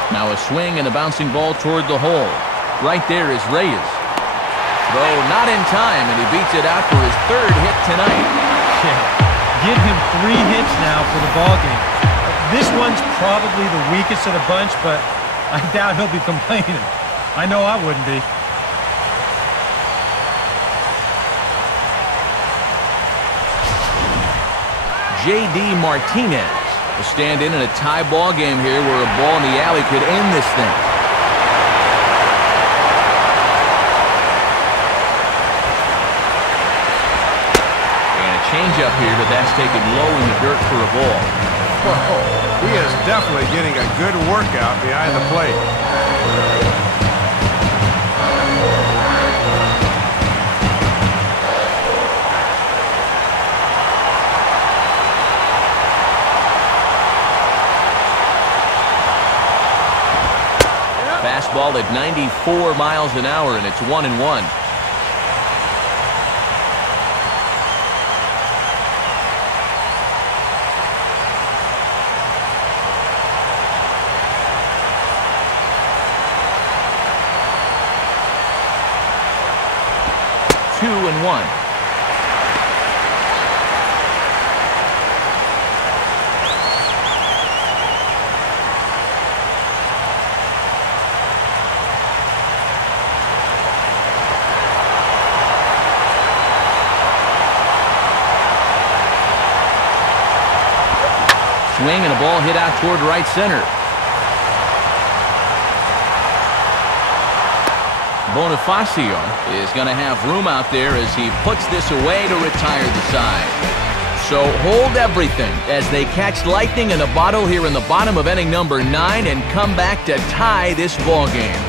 Now a swing and a bouncing ball toward the hole. Right there is Reyes. Throw not in time, and he beats it out for his 3rd hit tonight. Yeah. Give him 3 hits now for the ball game. This one's probably the weakest of the bunch, but I doubt he'll be complaining. I know I wouldn't be. J.D. Martinez will stand in a tie ball game here where a ball in the alley could end this thing. Change up here, but that's taken low in the dirt for a ball. Oh, he is definitely getting a good workout behind the plate. Fastball at 94 miles an hour, and it's 1-1. Swing and a ball hit out toward right center. Bonifacio is going to have room out there as he puts this away to retire the side. So hold everything as they catch lightning in a bottle here in the bottom of inning number 9 and come back to tie this ball game.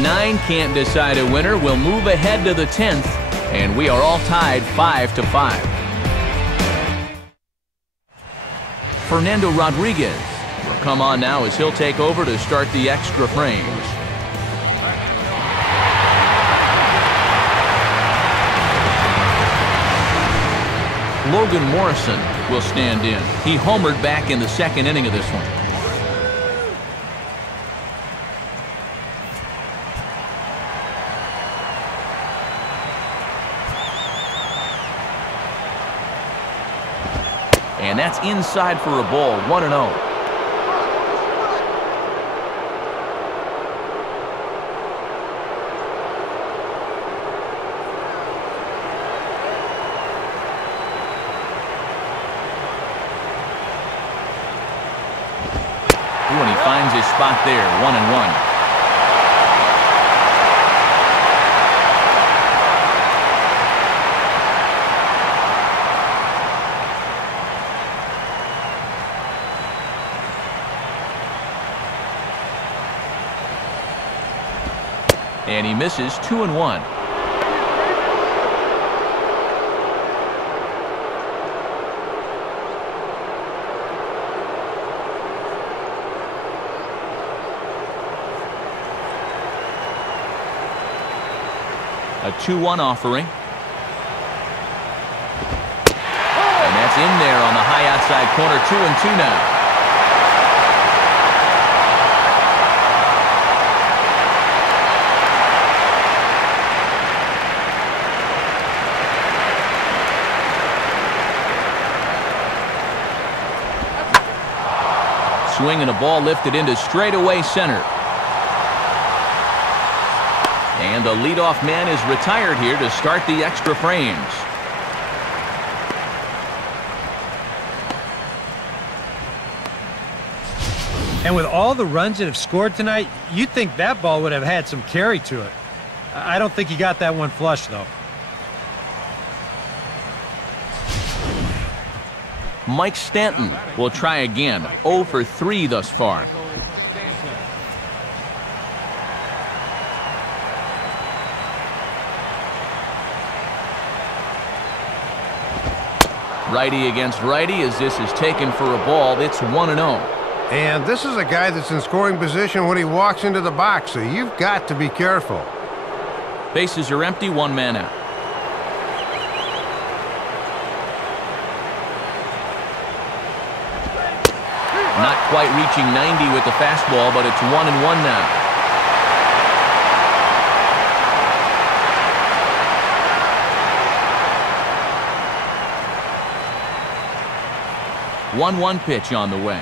9 can't decide a winner. We'll move ahead to the 10th, and we are all tied 5-5. Fernando Rodriguez will come on now as he'll take over to start the extra frames. Logan Morrison will stand in. He homered back in the 2nd inning of this one. And that's inside for a ball, 1-0. And he finds his spot there, 1-1. And he misses 2-1. A 2-1 offering. And that's in there on the high outside corner. 2-2 now. Swing and a ball lifted into straightaway center. And the leadoff man is retired here to start the extra frames. And with all the runs that have scored tonight, you'd think that ball would have had some carry to it. I don't think he got that one flush, though. Mike Stanton will try again. 0 for 3 thus far. Righty against righty as this is taken for a ball. It's 1-0. And this is a guy that's in scoring position when he walks into the box, so you've got to be careful. Bases are empty, 1 man out. Not quite reaching 90 with the fastball, but it's 1-1 now. 1-1 pitch on the way.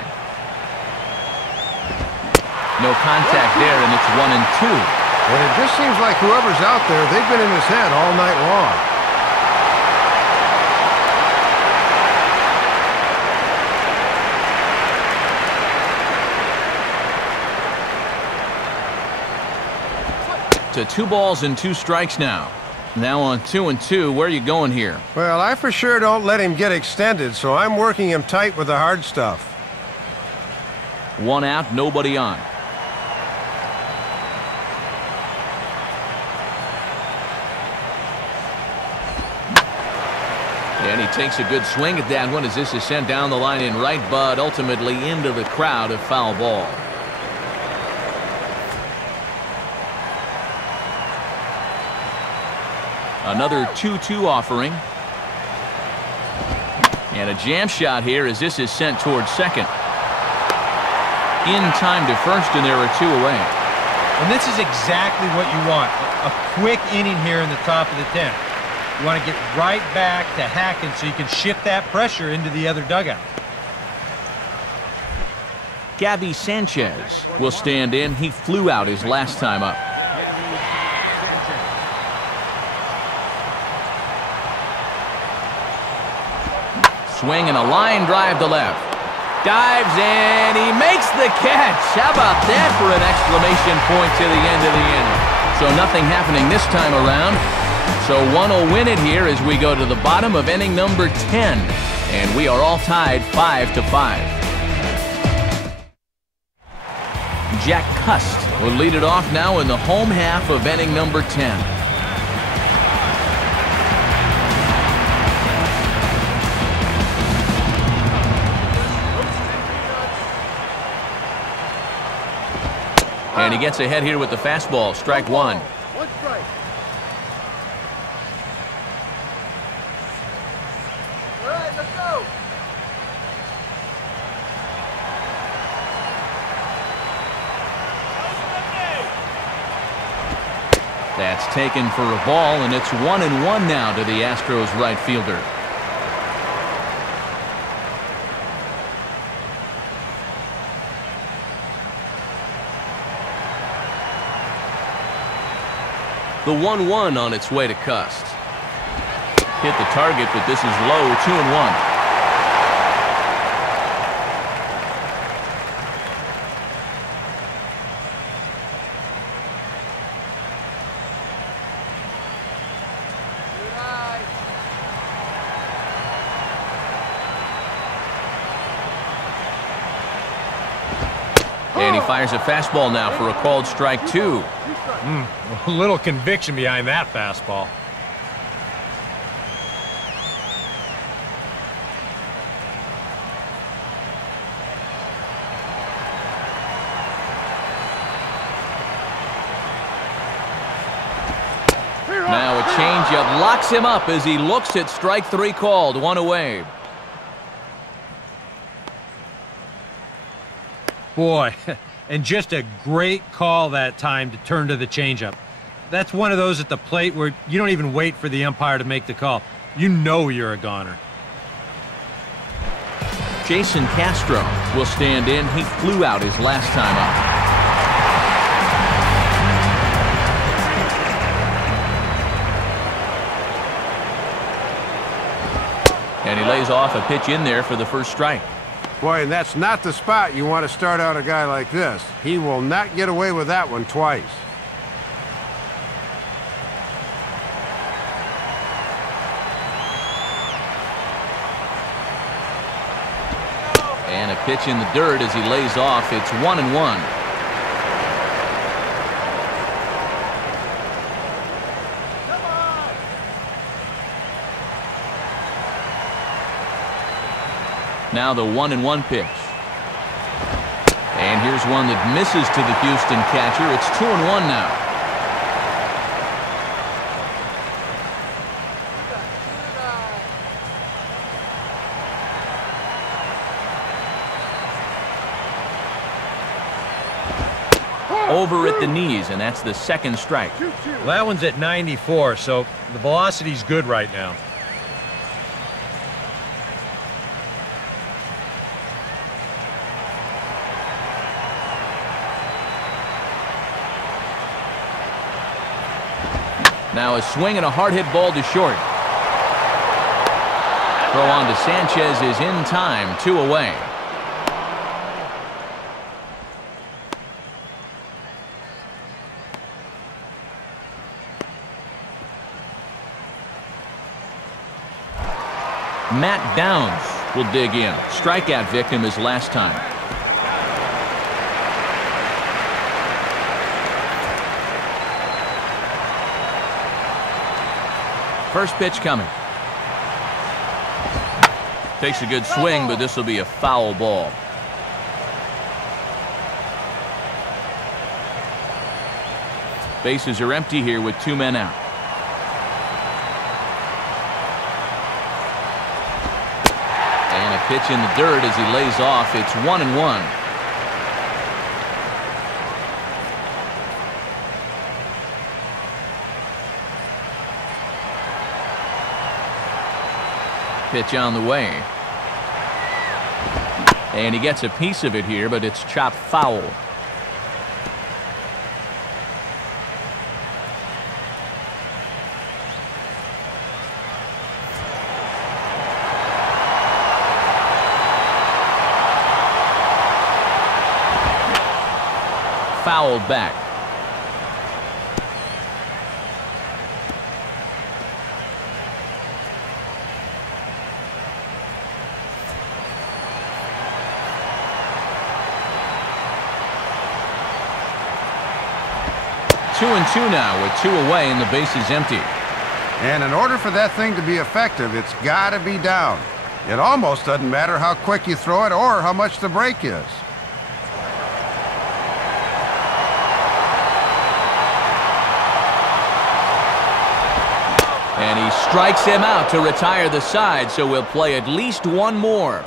No contact there, and it's 1-2. And it just seems like whoever's out there, they've been in his head all night long. To 2 balls and 2 strikes now. Now on 2-2. Where are you going here? Well, I for sure don't let him get extended, so I'm working him tight with the hard stuff. 1 out, nobody on. And he takes a good swing at that one as this is sent down the line in right, but ultimately into the crowd, a foul ball. Another 2-2 offering. And a jam shot here as this is sent towards second. In time to first, and there are 2 away. And this is exactly what you want. A quick inning here in the top of the 10th. You want to get right back to hacking so you can shift that pressure into the other dugout. Gabby Sanchez will stand in. He flew out his last time up. Swing and a line drive to left. Dives and he makes the catch. How about that for an exclamation point to the end of the inning? So nothing happening this time around. So one will win it here as we go to the bottom of inning number 10. And we are all tied 5-5. Jack Cust will lead it off now in the home half of inning number 10. And he gets ahead here with the fastball. Strike 1. 1 strike. All right, let's go. That's taken for a ball, and it's 1-1 now to the Astros right fielder. The 1-1 on its way to Cust. Hit the target, but this is low. 2-1. And he fires a fastball now for a called strike 2. A little conviction behind that fastball. Now a changeup locks him up as he looks at strike 3 called. 1 away. Boy, and just a great call that time to turn to the changeup. That's one of those at the plate where you don't even wait for the umpire to make the call. You know you're a goner. Jason Castro will stand in. He flew out his last time up. And he lays off a pitch in there for the first strike. Boy, and that's not the spot you want to start out a guy like this. He will not get away with that one twice. And a pitch in the dirt as he lays off. It's 1-1. Now the 1-1 pitch. And here's one that misses to the Houston catcher. It's 2-1 now. Over at the knees, and that's the second strike. Well, that one's at 94, so the velocity's good right now. Now a swing and a hard hit ball to short. Throw on to Sanchez is in time. 2 away. Matt Downs will dig in. Strikeout victim his last time. First pitch coming. Takes a good swing, but this will be a foul ball. Bases are empty here with 2 men out. And a pitch in the dirt as he lays off. It's 1-1. Pitch on the way. And he gets a piece of it here, but it's chopped foul. Fouled back. Two and 2 now with 2 away and the bases empty. And in order for that thing to be effective, it's got to be down. It almost doesn't matter how quick you throw it or how much the break is. And he strikes him out to retire the side, so we'll play at least one more.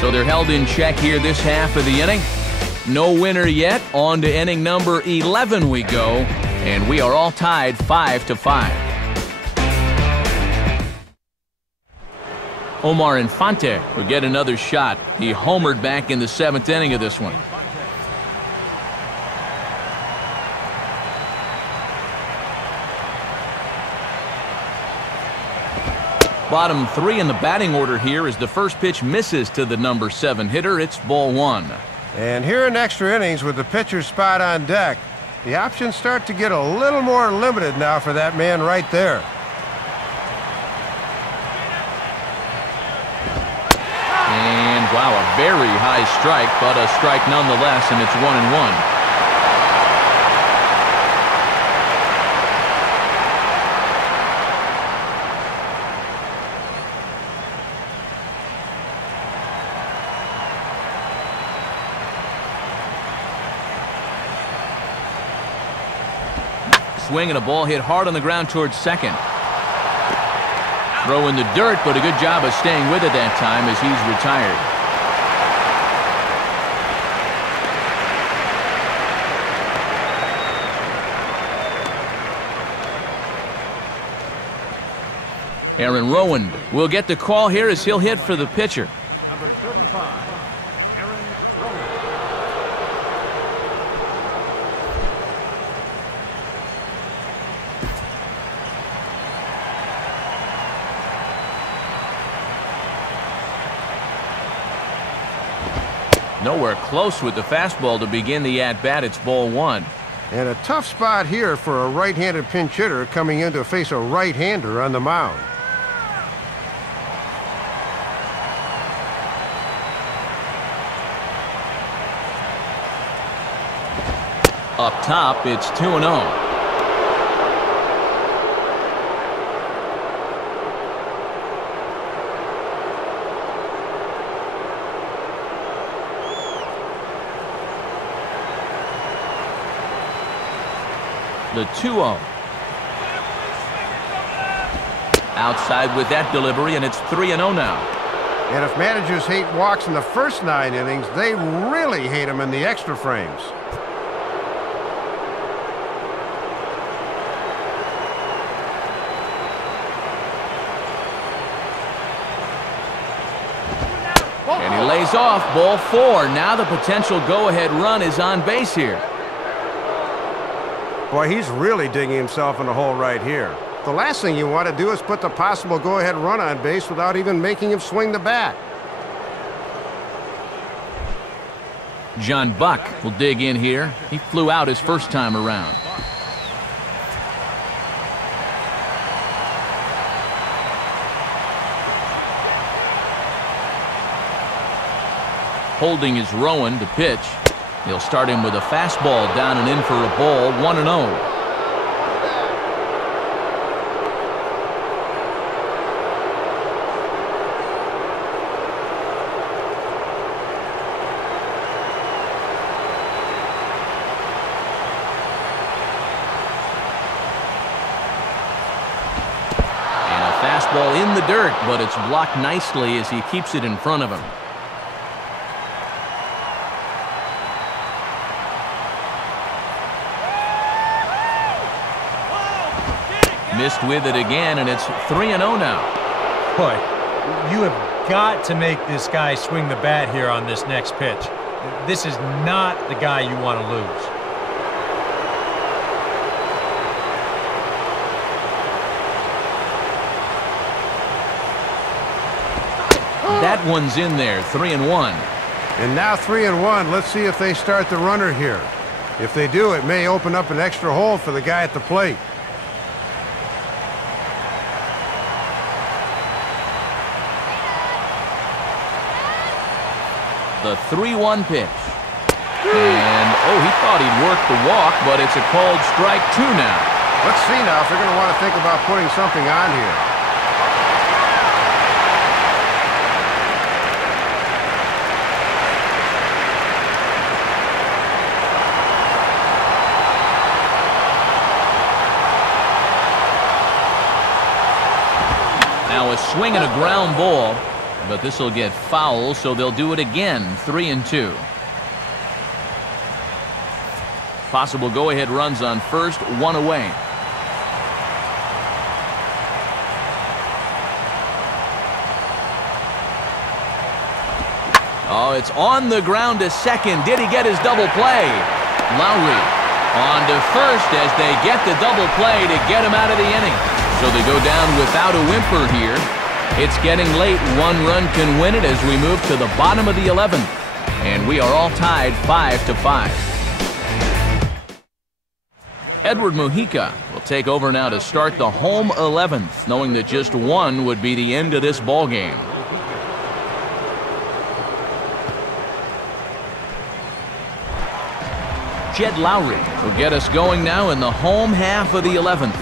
So they're held in check here this half of the inning. No winner yet. On to inning number 11 we go, and we are all tied 5-5. Omar Infante will get another shot. He homered back in the 7th inning of this one. Bottom 3 in the batting order here as the first pitch misses to the number 7 hitter. It's ball 1. And here in extra innings with the pitcher's spot on deck, the options start to get a little more limited now for that man right there. And wow, a very very high strike, but a strike nonetheless, and it's 1-1. Swing and a ball hit hard on the ground towards second. Throw in the dirt, but a good job of staying with it that time as he's retired. Aaron Rowand will get the call here as he'll hit for the pitcher. Number 35, Aaron Rowand. Nowhere close with the fastball to begin the at-bat. It's ball one. And a tough spot here for a right-handed pinch hitter coming in to face a right-hander on the mound. Up top, it's 2-0. The 2-0. Outside with that delivery, and it's 3-0 now. And if managers hate walks in the first 9 innings, they really hate them in the extra frames. And he lays off, ball 4. Now the potential go-ahead run is on base here. Boy, he's really digging himself in the hole right here. The last thing you want to do is put the possible go-ahead run on base without even making him swing the bat. John Buck will dig in here. He flew out his first time around. Holding is Rowand to pitch. He'll start him with a fastball down and in for a ball, 1-0. And a fastball in the dirt, but it's blocked nicely as he keeps it in front of him. Missed with it again, and it's 3-0 now. Boy, you have got to make this guy swing the bat here on this next pitch. This is not the guy you want to lose. That one's in there, 3-1. And now 3-1. Let's see if they start the runner here. If they do, it may open up an extra hole for the guy at the plate. The 3-1 pitch. And, oh, he thought he'd work the walk, but it's a called strike 2 now. Let's see now if they're going to want to think about putting something on here. Now a swing and a ground ball. But this will get foul, so they'll do it again, 3-2. Possible go-ahead runs on first, 1 away. Oh, it's on the ground to second. Did he get his double play? Lowry on to first as they get the double play to get him out of the inning. So they go down without a whimper here. It's getting late. 1 run can win it as we move to the bottom of the 11th. And we are all tied 5-5. Edward Mujica will take over now to start the home 11th, knowing that just 1 would be the end of this ball game. Jed Lowry will get us going now in the home half of the 11th.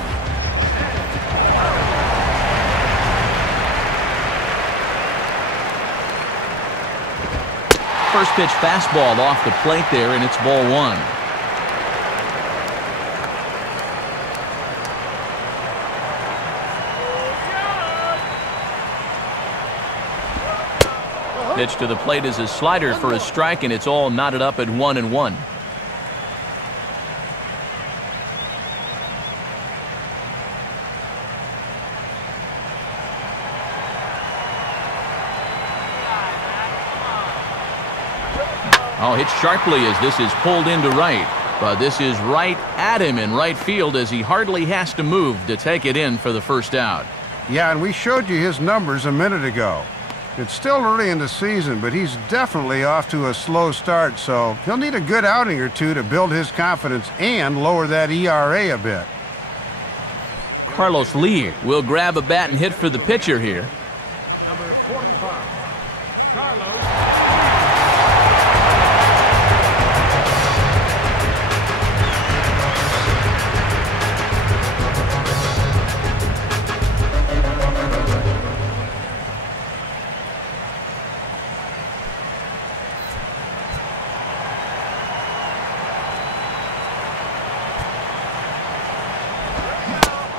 First pitch fastball off the plate there, and it's ball one. Pitch to the plate is a slider for a strike, and it's all knotted up at 1-1. Oh, hit sharply as this is pulled into right. But this is right at him in right field as he hardly has to move to take it in for the first out. Yeah, and we showed you his numbers a minute ago. It's still early in the season, but he's definitely off to a slow start, so he'll need a good outing or two to build his confidence and lower that ERA a bit. Carlos Lee will grab a bat and hit for the pitcher here. Number 45, Carlos.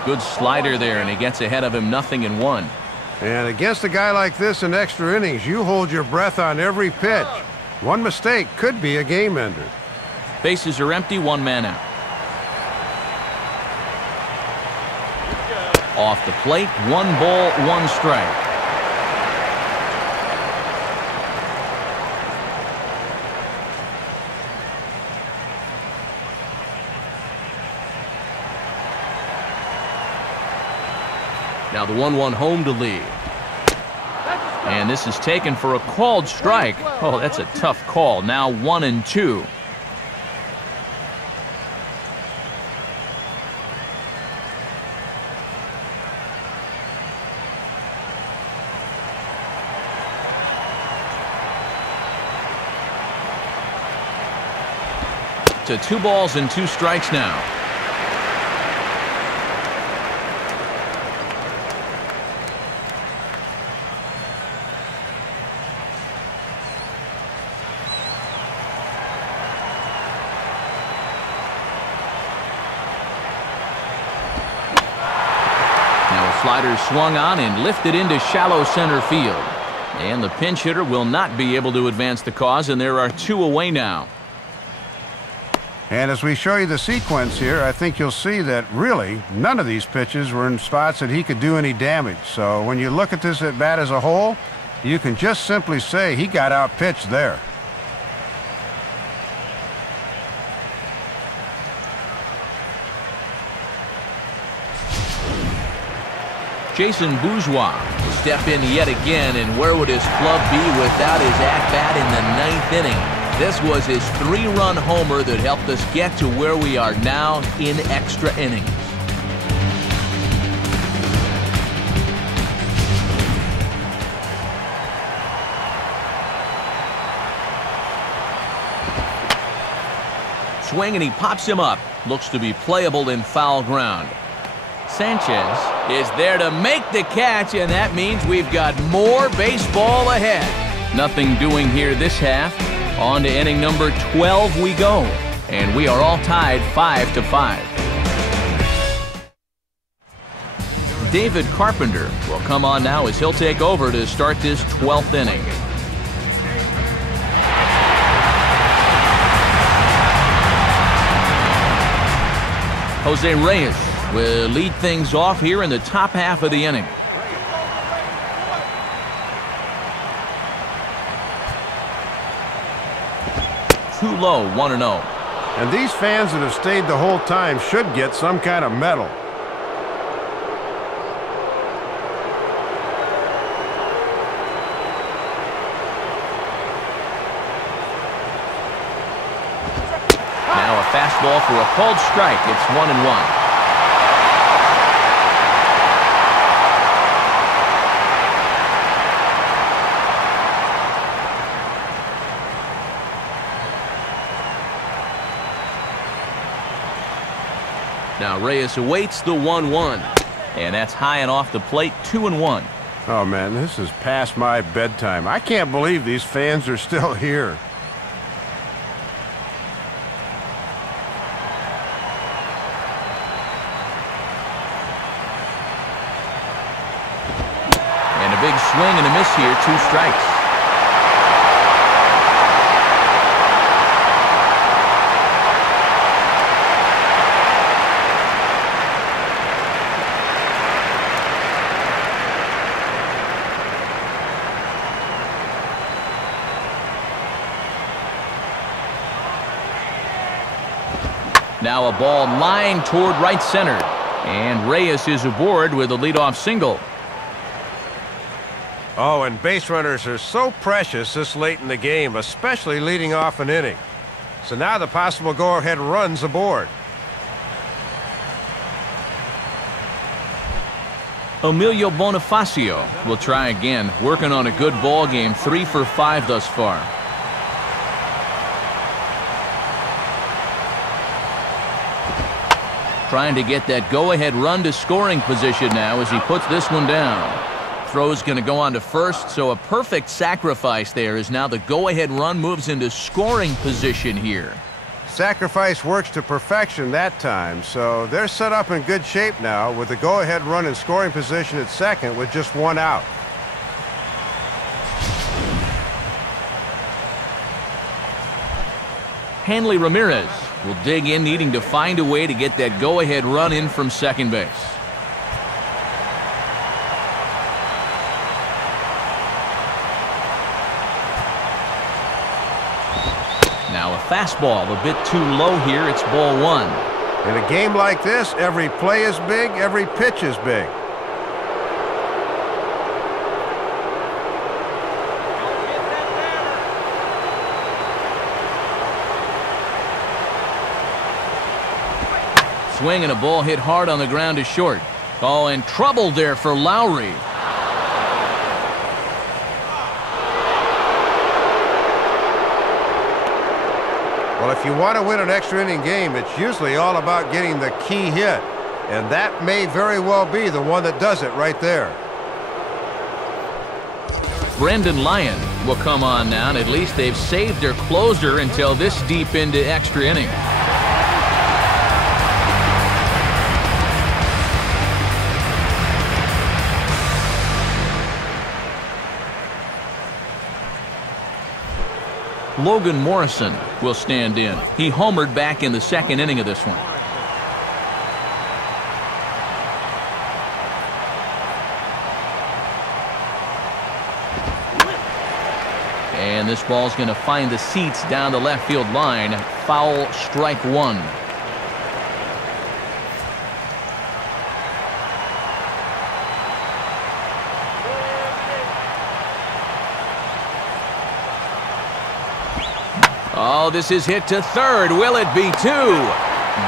Good slider there, and he gets ahead of him 0-1. And against a guy like this in extra innings, you hold your breath on every pitch. One mistake could be a game ender. Bases are empty, one man out. Off the plate, 1 ball, 1 strike. Now the 1-1 home to Lee. And this is taken for a called strike. Oh, that's a tough call. Now 1-2. To 2 balls and 2 strikes now. Slider swung on and lifted into shallow center field. And the pinch hitter will not be able to advance the cause, and there are 2 away now. And as we show you the sequence here, I think you'll see that really none of these pitches were in spots that he could do any damage. So when you look at this at bat as a whole, you can just simply say he got out-pitched there. Jason Bourgeois will step in yet again, and where would his club be without his at-bat in the 9th inning? This was his 3-run homer that helped us get to where we are now in extra innings. Swing, and he pops him up. Looks to be playable in foul ground. Sanchez is there to make the catch, and that means we've got more baseball ahead. Nothing doing here this half. On to inning number 12 we go, and we are all tied 5-5. David Carpenter will come on now as he'll take over to start this 12th inning. Jose Reyes will lead things off here in the top half of the inning. Too low, 1-0. And these fans that have stayed the whole time should get some kind of medal. Now a fastball for a called strike. It's 1-1. Now Reyes awaits the 1-1. And that's high and off the plate, 2-1. Oh, man, this is past my bedtime. I can't believe these fans are still here. And a big swing and a miss here, 2 strikes. Now a ball lying toward right center. And Reyes is aboard with a leadoff single. Oh, and base runners are so precious this late in the game, especially leading off an inning. So now the possible go-ahead run's aboard. Emilio Bonifacio will try again, working on a good ball game, 3 for 5 thus far. Trying to get that go-ahead run to scoring position now as he puts this one down. Throw's going to go on to first, so a perfect sacrifice there as now the go-ahead run moves into scoring position here. Sacrifice works to perfection that time, so they're set up in good shape now with the go-ahead run in scoring position at second with just 1 out. Hanley Ramirez will dig in, needing to find a way to get that go-ahead run in from second base. Now a fastball a bit too low here. It's ball 1. In a game like this, every play is big, every pitch is big. Swing and a ball hit hard on the ground to short. Oh, and trouble there for Lowry. Well, if you want to win an extra inning game, it's usually all about getting the key hit. And that may very well be the one that does it right there. Brendan Lyon will come on now, and at least they've saved their closer until this deep into extra innings. Logan Morrison will stand in. He homered back in the second inning of this one. And this ball's going to find the seats down the left field line. Foul, strike 1. Oh, this is hit to third. Will it be 2?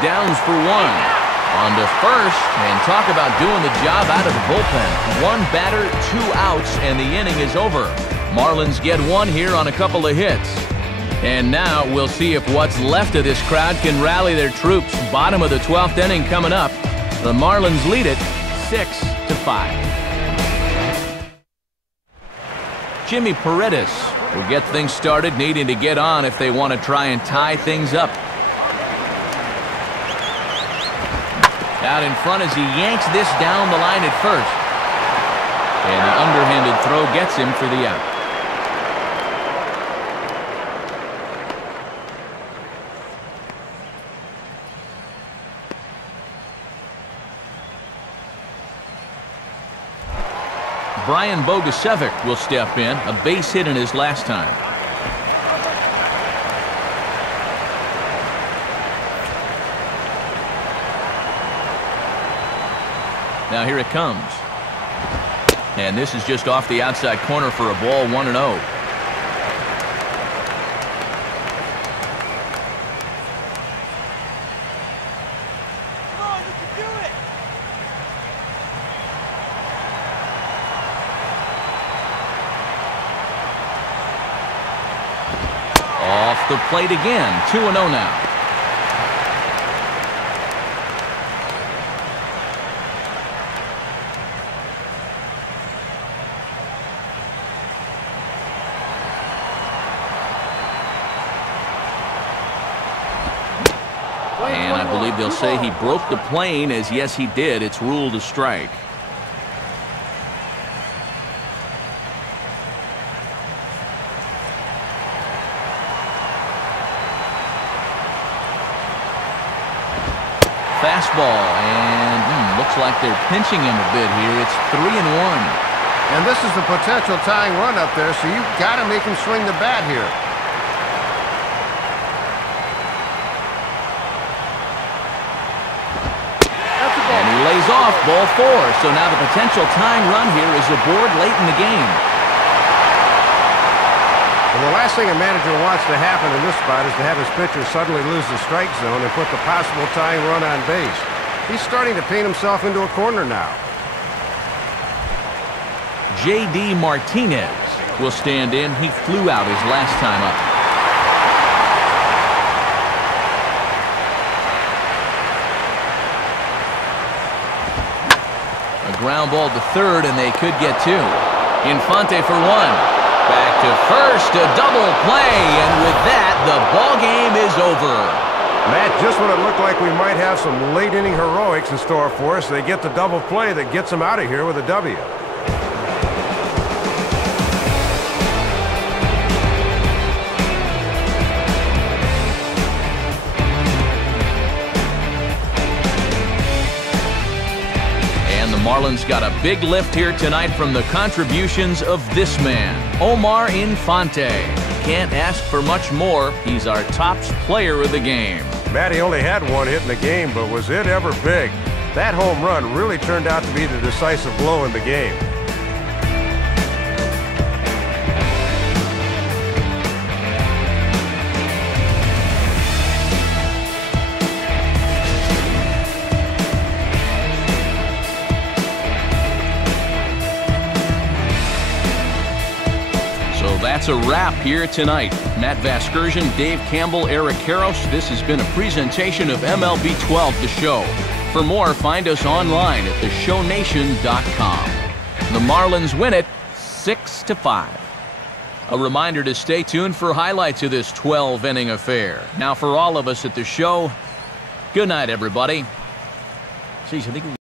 Downs for 1. On to first, and talk about doing the job out of the bullpen. 1 batter, 2 outs, and the inning is over. Marlins get 1 here on a couple of hits. And now we'll see if what's left of this crowd can rally their troops. Bottom of the 12th inning coming up. The Marlins lead it 6-5. Jimmy Paredes will get things started, needing to get on if they want to try and tie things up. Out in front as he yanks this down the line at first. And the underhanded throw gets him for the out. Brian Bogusevic will step in, a base hit in his last time. Now here it comes. And this is just off the outside corner for a ball, 1-0. Off the plate again, 2-0 now. I believe they'll say he broke the plane, as yes, he did. It's ruled a strike. Fastball, and looks like they're pinching him a bit here. It's 3-1. And this is the potential tying run up there, so you've got to make him swing the bat here. And he lays off, ball 4. So now the potential tying run here is aboard late in the game. Well, the last thing a manager wants to happen in this spot is to have his pitcher suddenly lose the strike zone and put the possible tying run on base. He's starting to paint himself into a corner now. J.D. Martinez will stand in. He flew out his last time up. A ground ball to third, and they could get 2. Infante for 1. Back to first, a double play, and with that, the ball game is over. Matt, just when it looked like we might have some late-inning heroics in store for us, they get the double play that gets them out of here with a W. Marlins got a big lift here tonight from the contributions of this man, Omar Infante. Can't ask for much more. He's our top player of the game. Matt, he only had 1 hit in the game, but was it ever big? That home run really turned out to be the decisive blow in the game. That's a wrap here tonight. Matt Vasgersian, Dave Campbell, Eric Karros. This has been a presentation of MLB 12, The Show. For more, find us online at theshownation.com. The Marlins win it 6-5. A reminder to stay tuned for highlights of this 12-inning affair. Now, for all of us at the show, good night, everybody. Geez, I think